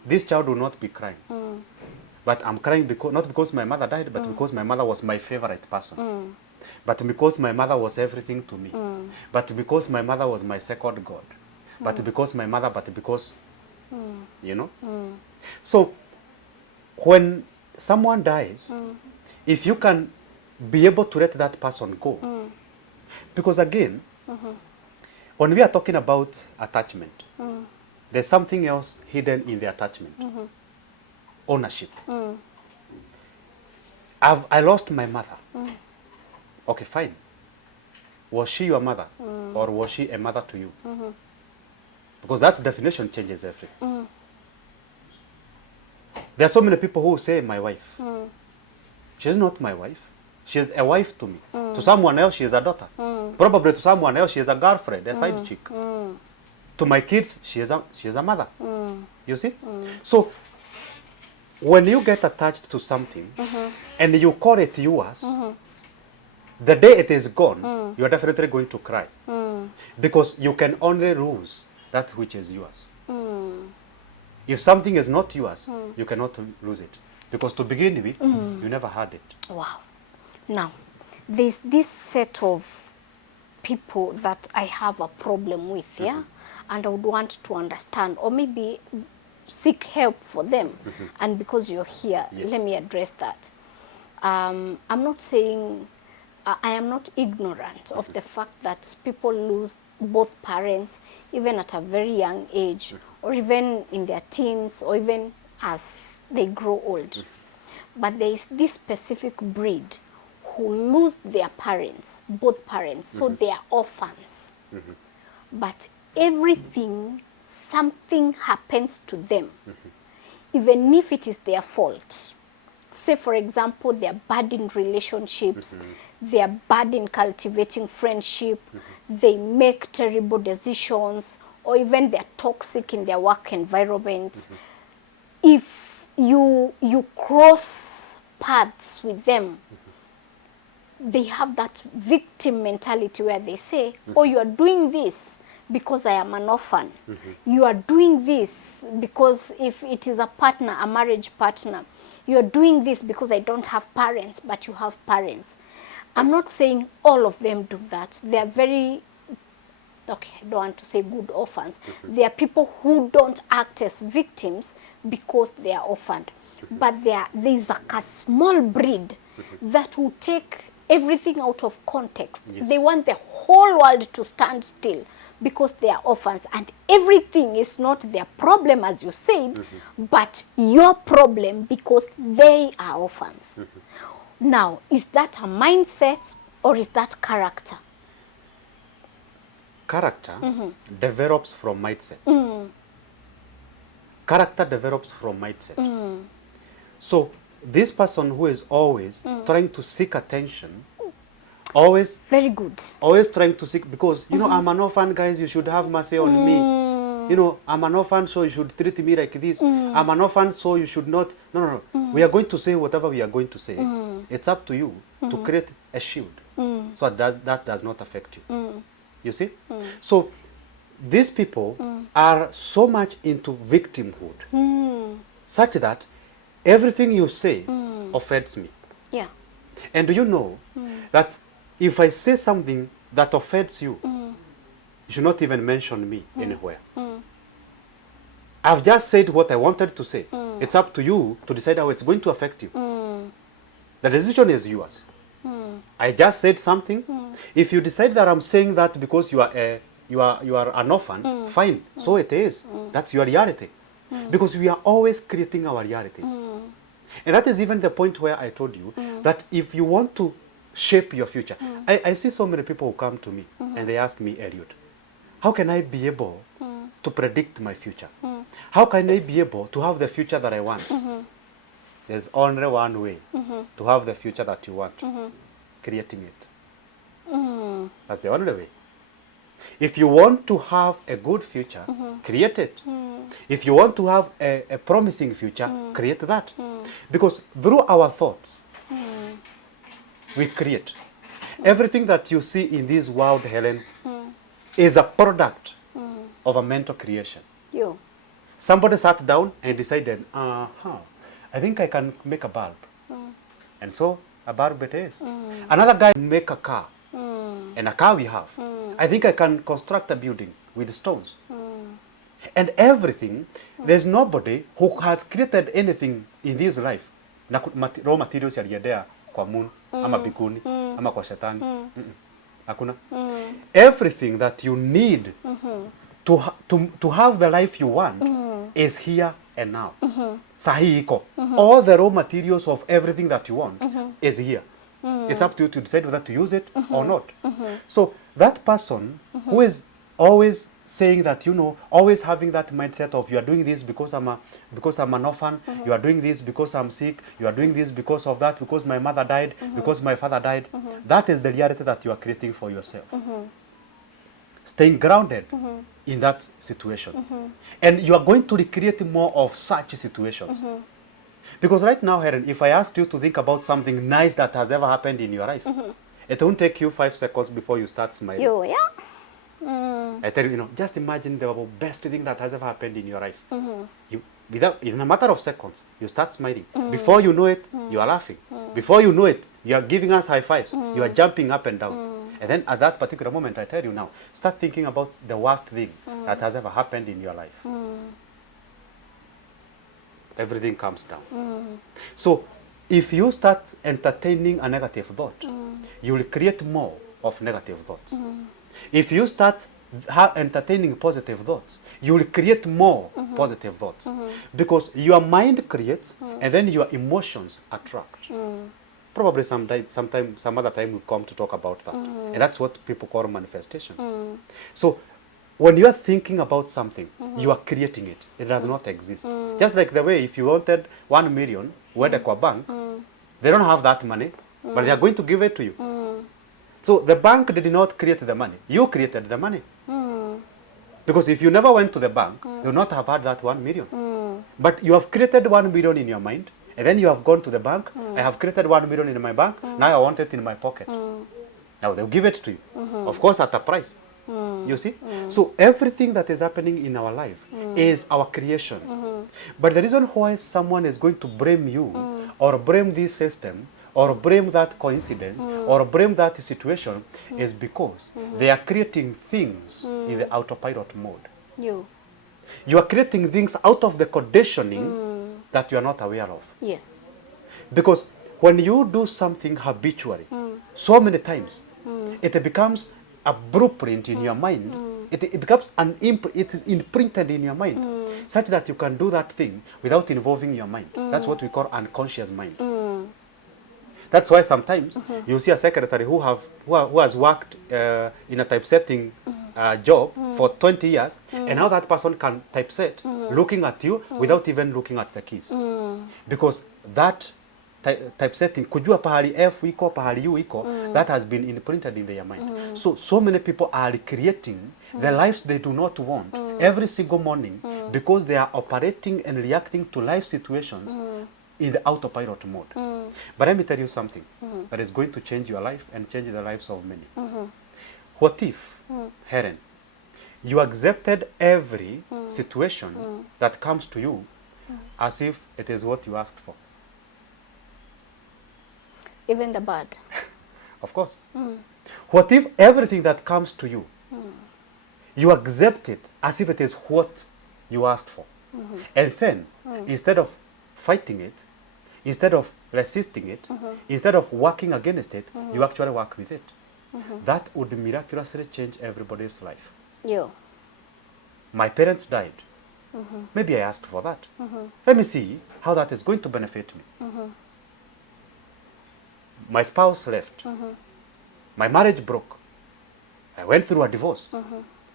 this child would not be crying. But I'm crying not because my mother died, but because my mother was my favorite person. But because my mother was everything to me. But because my mother was my second God. But because my mother, you know? So, when someone dies, if you can be able to let that person go, because again, when we are talking about attachment, there's something else hidden in the attachment. Ownership. I lost my mother. Okay, fine. Was she your mother? Or was she a mother to you? Because that definition changes everything. There are so many people who say, my wife. She's not my wife. She is a wife to me. To someone else, she is a daughter. Probably to someone else, she is a girlfriend, a side chick. To my kids, she is a mother. You see? So, when you get attached to something and you call it yours, the day it is gone, you are definitely going to cry. Because you can only lose that which is yours. If something is not yours, you cannot lose it. Because to begin with, you never had it. Wow. Now, there's this set of people that I have a problem with, yeah? And I would want to understand, or maybe seek help for them. And because you're here, Yes. let me address that. I'm not saying, I am not ignorant of the fact that people lose both parents, even at a very young age, or even in their teens, or even as they grow old. But there is this specific breed who lose their parents, both parents, so they are orphans. But something happens to them, even if it is their fault. Say, for example, they are bad in relationships, they are bad in cultivating friendship, they make terrible decisions, or even they are toxic in their work environment. If you cross paths with them, they have that victim mentality where they say, oh, you are doing this because I am an orphan. You are doing this because if it is a partner, a marriage partner, you are doing this because I don't have parents, but you have parents. I'm not saying all of them do that. They are very, okay, I don't want to say good orphans. There are people who don't act as victims because they are orphaned. But there is a small breed that will take everything out of context. Yes. They want the whole world to stand still because they are orphans, and everything is not their problem, as you said, but your problem because they are orphans. Now, is that a mindset or is that character? Character develops from mindset. Character develops from mindset. So this person who is always trying to seek attention, always Very good. always trying to seek, because you know, I'm an orphan, guys, you should have mercy on me. You know, I'm an orphan, so you should treat me like this. I'm an orphan, so you should not. No. We are going to say whatever we are going to say. It's up to you to create a shield so that does not affect you. You see? So these people are so much into victimhood, such that everything you say offends me. Yeah. And do you know that if I say something that offends you, you should not even mention me anywhere. I've just said what I wanted to say. It's up to you to decide how it's going to affect you. The decision is yours. I just said something. If you decide that I'm saying that because you are an orphan, fine. So it is. That's your reality. Because we are always creating our realities. And that is even the point where I told you that if you want to shape your future, I see so many people who come to me and they ask me, Elliot, how can I be able to predict my future? How can I be able to have the future that I want? There's only one way to have the future that you want, creating it. That's the only way. If you want to have a good future, create it. If you want to have a promising future, create that. Because through our thoughts, we create. Everything that you see in this world, Helen, is a product of a mental creation. You. Somebody sat down and decided, I think I can make a bulb. And so a bulb it is. Another guy make a car. And a car we have. I think I can construct a building with stones. And everything, there's nobody who has created anything in this life. Raw materials yaliendea kwa moon, ama biguni, ama kwa shetani. Hakuna. Everything that you need to have the life you want is here and now. Sahi iko. All the raw materials of everything that you want is here. It's up to you to decide whether to use it or not. So that person who is always saying that, you know, always having that mindset of you are doing this because I'm an orphan, you are doing this because I'm sick, you are doing this because of that, because my mother died, because my father died, that is the reality that you are creating for yourself. Staying grounded in that situation. And you are going to recreate more of such situations. Because right now, Helen, if I asked you to think about something nice that has ever happened in your life, it won't take you 5 seconds before you start smiling. I tell you, you know, just imagine the best thing that has ever happened in your life. In a matter of seconds, you start smiling. Before you know it, you are laughing. Before you know it, you are giving us high fives. You are jumping up and down. And then at that particular moment, I tell you now, start thinking about the worst thing that has ever happened in your life. Everything comes down. So if you start entertaining a negative thought, you will create more of negative thoughts. If you start entertaining positive thoughts, you will create more positive thoughts. Because your mind creates and then your emotions attract. Probably some other time we'll come to talk about that. And that's what people call manifestation. So when you are thinking about something, you are creating it. It does not exist. Just like the way if you wanted 1 million, went to a bank, they don't have that money, but they are going to give it to you. So the bank did not create the money. You created the money. Because if you never went to the bank, you would not have had that 1 million. But you have created 1 million in your mind, and then you have gone to the bank. I have created 1 million in my bank. Now I want it in my pocket. Now they'll give it to you. Of course at a price. You see? So everything that is happening in our life is our creation. But the reason why someone is going to blame you or blame this system or blame that coincidence or blame that situation is because they are creating things in the autopilot mode. You are creating things out of the conditioning that you are not aware of. Yes. Because when you do something habitually, so many times, it becomes a blueprint in your mind It becomes it is imprinted in your mind, such that you can do that thing without involving your mind. That's what we call unconscious mind. That's why sometimes you see a secretary who has worked in a typesetting job for 20 years, and now that person can typeset looking at you without even looking at the keys. Because that typesetting, kujua pahali F iko, pahali U iko, that has been imprinted in their mind. So many people are creating the lives they do not want every single morning because they are operating and reacting to life situations in the autopilot mode. But let me tell you something that is going to change your life and change the lives of many. What if, Helen, you accepted every situation that comes to you as if it is what you asked for? Even the bad. Of course. What if everything that comes to you, you accept it as if it is what you asked for? And then, instead of fighting it, instead of resisting it, instead of working against it, you actually work with it. That would miraculously change everybody's life. Yeah. My parents died. Maybe I asked for that. Let me see how that is going to benefit me. My spouse left. My marriage broke. I went through a divorce.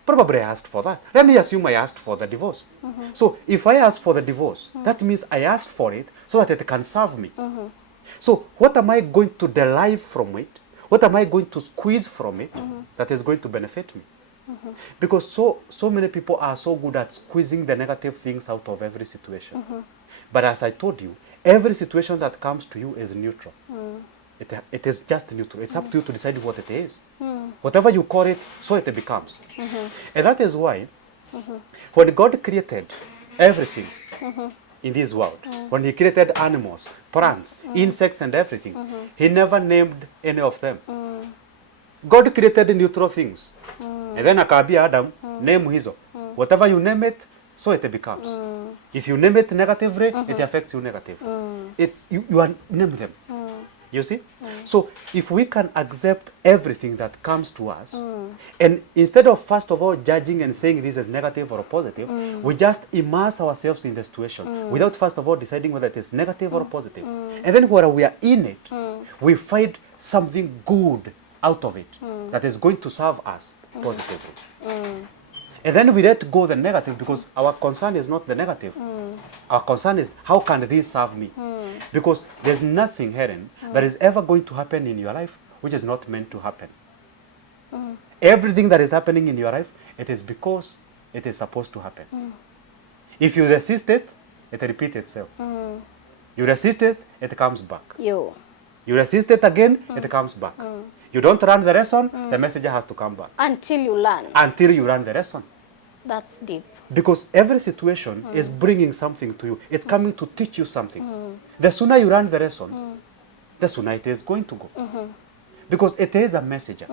Probably I asked for that. Let me assume I asked for the divorce. So if I asked for the divorce, that means I asked for it so that it can serve me. So what am I going to derive from it? What am I going to squeeze from it that is going to benefit me? Because so many people are so good at squeezing the negative things out of every situation. But as I told you, every situation that comes to you is neutral. It is just neutral. It's up to you to decide what it is. Whatever you call it, so it becomes. And that is why when God created everything in this world, when he created animals, plants, insects and everything, he never named any of them. God created neutral things. And then akaambia Adam, name hizo. Whatever you name it, so it becomes. If you name it negatively, it affects you negatively. You are name them. You see? So if we can accept everything that comes to us, and instead of first of all judging and saying this is negative or positive, we just immerse ourselves in the situation without first of all deciding whether it is negative or positive. And then when we are in it, we find something good out of it that is going to serve us positively. And then we let go the negative because our concern is not the negative. Our concern is how can this serve me? Because there's nothing, Helen, that is ever going to happen in your life which is not meant to happen. Everything that is happening in your life, it is because it is supposed to happen. If you resist it, it repeats itself. You resist it, it comes back. You resist it again, it comes back. You don't run the lesson, the messenger has to come back. Until you learn. Until you run the lesson. That's deep. Because every situation is bringing something to you. It's coming to teach you something. The sooner you run the lesson, the sooner it is going to go. Because it is a messenger.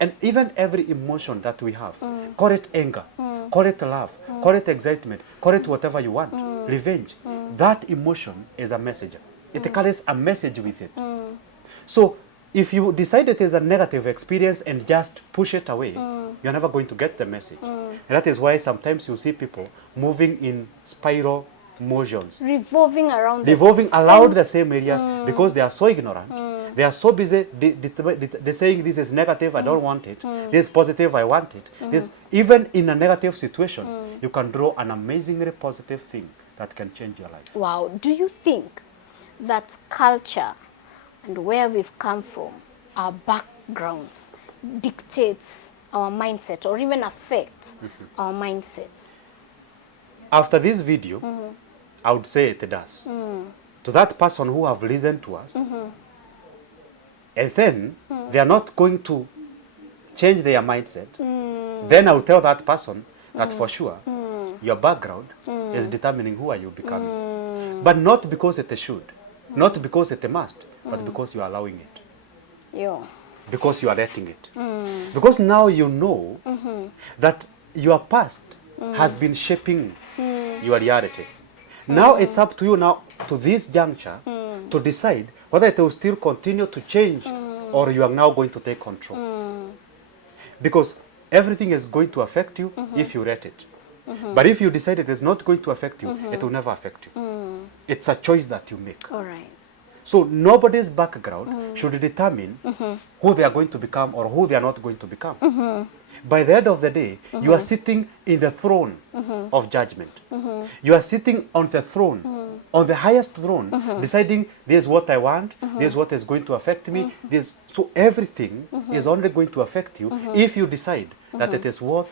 And even every emotion that we have, call it anger, call it love, call it excitement, call it whatever you want, revenge, that emotion is a messenger. It carries a message with it. So if you decide it is a negative experience and just push it away, you're never going to get the message. And that is why sometimes you see people moving in spiral motions. Revolving around the same areas because they are so ignorant. They are so busy they saying this is negative, I don't want it. This is positive, I want it. This, even in a negative situation, you can draw an amazingly positive thing that can change your life. Wow. Do you think that culture and where we've come from, our backgrounds, dictates our mindset or even affects our mindsets? After this video, I would say it does. To that person who have listened to us, and then they are not going to change their mindset, then I will tell that person that for sure your background is determining who are you becoming. But not because it should, not because it must, but because you are allowing it. Yeah. Because you are letting it. Because now you know that your past has been shaping your reality. Now it's up to you now, to this juncture, to decide whether it will still continue to change or you are now going to take control. Because everything is going to affect you if you let it. But if you decide it is not going to affect you, it will never affect you. It's a choice that you make. All right. So nobody's background should determine who they are going to become or who they are not going to become. By the end of the day, you are sitting in the throne of judgment. You are sitting on the throne, on the highest throne, deciding this is what I want, this is what is going to affect me. So everything is only going to affect you if you decide that it is worth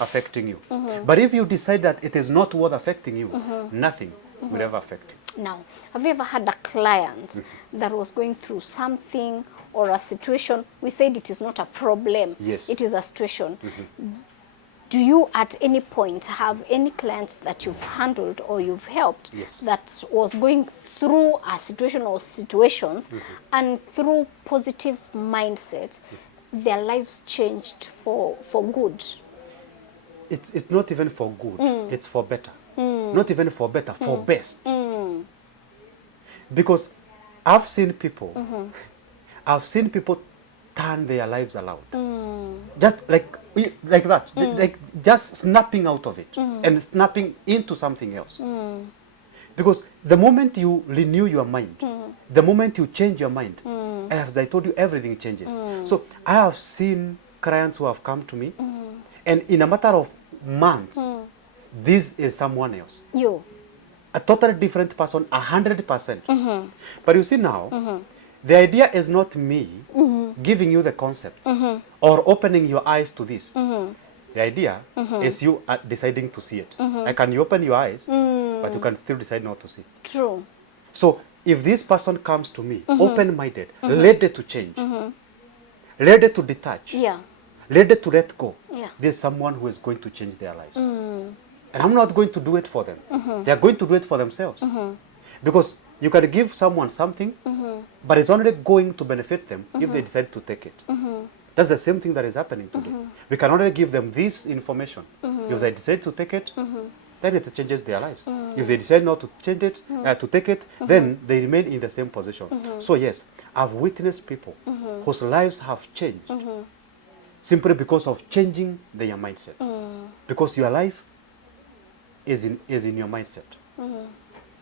affecting you. But if you decide that it is not worth affecting you, nothing will ever affect you. Now, have you ever had a client that was going through something or a situation? We said it is not a problem. Yes. It is a situation. Do you at any point have any clients that you've handled or you've helped Yes. that was going through a situation or situations and through positive mindset, their lives changed for good? It's not even for good, it's for better. Not even for better, for best. Because I've seen people turn their lives around. Just like that, like just snapping out of it and snapping into something else. Because the moment you renew your mind, the moment you change your mind, as I told you, everything changes. So I have seen clients who have come to me, and in a matter of months, this is someone else. You. A totally different person, 100%. But you see now, the idea is not me giving you the concept or opening your eyes to this. The idea is you deciding to see it. I can open your eyes, but you can still decide not to see. True. So if this person comes to me, open-minded, ready to change, ready to detach, Yeah. ready to let go, Yeah. there's someone who is going to change their lives. And I'm not going to do it for them. They are going to do it for themselves. Because you can give someone something, but it's only going to benefit them if they decide to take it. That's the same thing that is happening today. We can only give them this information. If they decide to take it, then it changes their lives. If they decide not to change it, to take it, then they remain in the same position. So yes, I've witnessed people whose lives have changed simply because of changing their mindset. Because your life is in your mindset.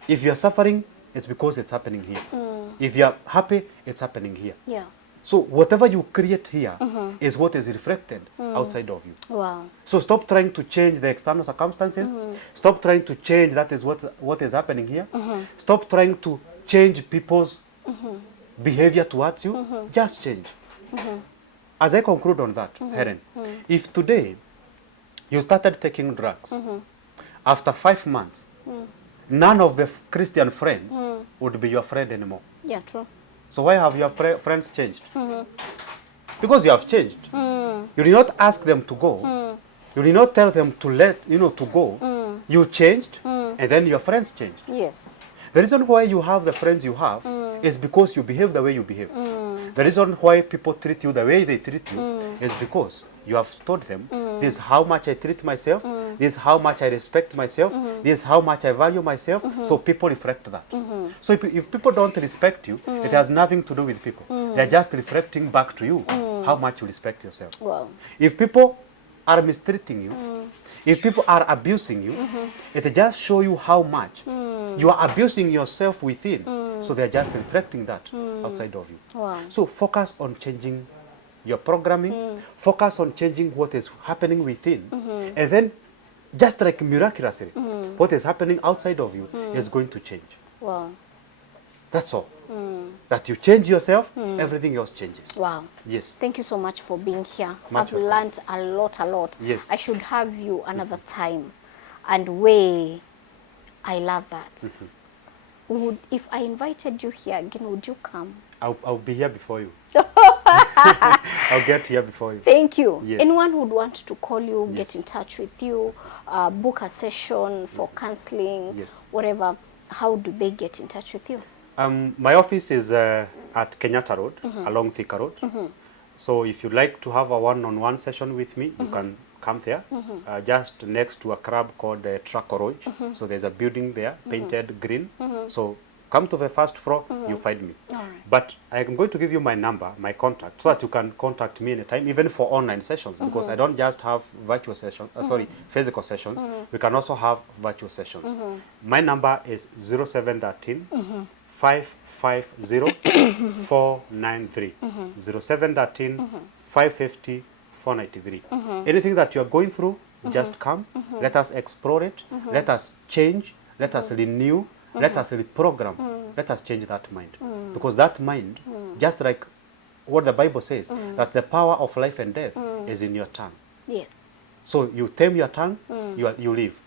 If you are suffering, it's because it's happening here. If you are happy, it's happening here. Yeah. So whatever you create here is what is reflected outside of you. Wow. So stop trying to change the external circumstances. Stop trying to change that is what is happening here. Stop trying to change people's behavior towards you. Just change. As I conclude on that, Helen, if today you started taking drugs, after 5 months, none of the Christian friends would be your friend anymore. Yeah, true. So why have your friends changed? Because you have changed. You did not ask them to go. You did not tell them to go. You changed, and then your friends changed. Yes. The reason why you have the friends you have is because you behave the way you behave. The reason why people treat you the way they treat you is because you have told them, this is how much I treat myself, this is how much I respect myself, this is how much I value myself, so people reflect that. So if people don't respect you, it has nothing to do with people. They're just reflecting back to you how much you respect yourself. Wow. If people are mistreating you, if people are abusing you, it just shows you how much you are abusing yourself within. So they're just reflecting that outside of you. Wow. So focus on changing your programming, focus on changing what is happening within, and then just like miraculously, what is happening outside of you is going to change. Wow. That's all. That you change yourself, everything else changes. Wow. Yes. Thank you so much for being here. Much I've welcome. learned a lot. Yes. I should have you another time. And way, I love that. If I invited you here again, would you come? I'll be here before you. I'll get here before you. Thank you. Yes. Anyone would want to call you, Yes. get in touch with you, book a session for counseling, Yes. whatever, how do they get in touch with you? My office is at Kenyatta Road, along Thika Road. So if you'd like to have a one-on-one session with me, you can come there, just next to a club called Trakoroj. So there's a building there, painted green. So Come to the first floor, you find me. All right. But I'm going to give you my number, my contact, so that you can contact me anytime, even for online sessions, because I don't just have virtual sessions, physical sessions. We can also have virtual sessions. My number is 0713 550 493. 0713 550 493. Anything that you're going through, just come. Let us explore it. Let us change. Let us renew. Let us reprogram. Let us change that mind. Because that mind, just like what the Bible says, that the power of life and death is in your tongue. Yes. So you tame your tongue, you live.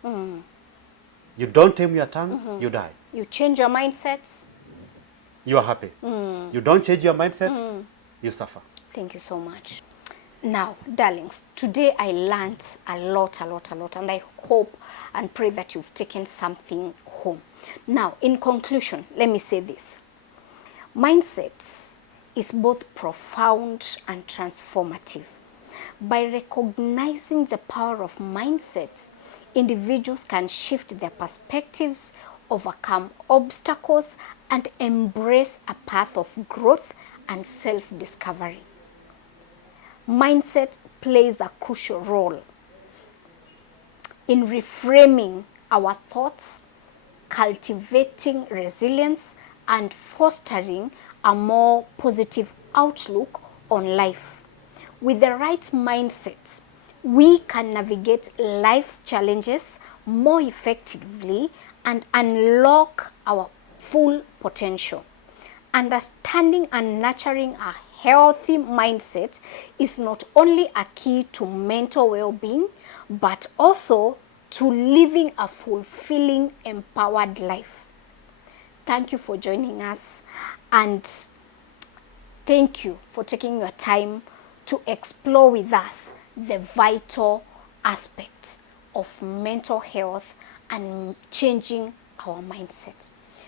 You don't tame your tongue, you die. You change your mindsets. You are happy. You don't change your mindset, you suffer. Thank you so much. Now, darlings, today I learned a lot, and I hope and pray that you've taken something home. Now, in conclusion, let me say this. Mindsets is both profound and transformative. By recognizing the power of mindsets, individuals can shift their perspectives, overcome obstacles, and embrace a path of growth and self-discovery. Mindset plays a crucial role in reframing our thoughts, cultivating resilience, and fostering a more positive outlook on life. With the right mindset, we can navigate life's challenges more effectively and unlock our full potential. Understanding and nurturing a healthy mindset is not only a key to mental well-being, but also to living a fulfilling, empowered life. Thank you for joining us, and thank you for taking your time to explore with us the vital aspect of mental health and changing our mindset.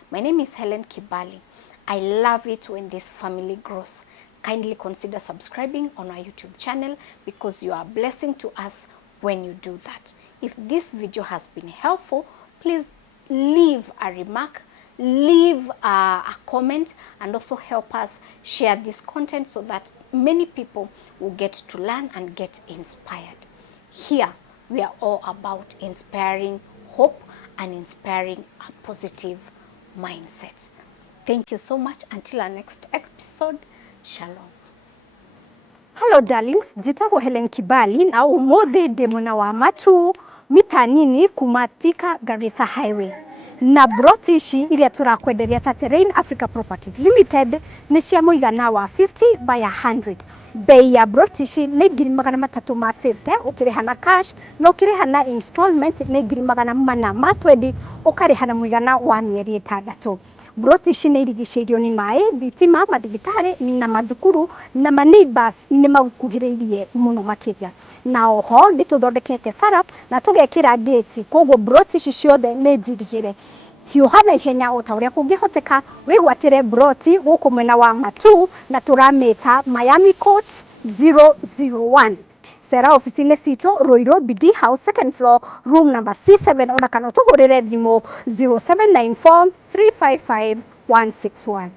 My name is Helen Kibali. I love it when this family grows. Kindly consider subscribing on our YouTube channel, because you are a blessing to us when you do that. If this video has been helpful, please leave a remark, leave a comment, and also help us share this content so that many people will get to learn and get inspired. Here, we are all about inspiring hope and inspiring a positive mindset. Thank you so much. Until our next episode, shalom. Hello darlings, jitagwo Helen Kibali na umuthi ndi mwena wa matu mita nini kuma Thika Garissa Highway. Na broti ici iria turakwenderia ta Terrain Africa Property Limited ni cia muigana wa 50 by 100. Bei ya broti ici ni 350 ukiriha na cash, na ukiriha na installment ni 420 ukariha na muigana wa mieri 6. Broti ici nĩ irigicĩirio nĩ maĩ, thitima, mathibitarĩ na mathukuru, na maneighbors nĩ makuhĩrĩirie mũno makĩria. Na oho nĩ tũthondekete bara na tũgekĩra gate, koguo broti ici ciothe nĩ njirigĩre. Hiũha na ihenya o ta ũrĩa kũngĩhoteka wĩgwatĩre broti gũkũ mwena wa Matu, na tũramĩta Miami Court 001. Cera ofici-inĩ citũ Ruiru BD House second floor room number C7, ona kana tũhũrĩre thimũ 0794 355 161.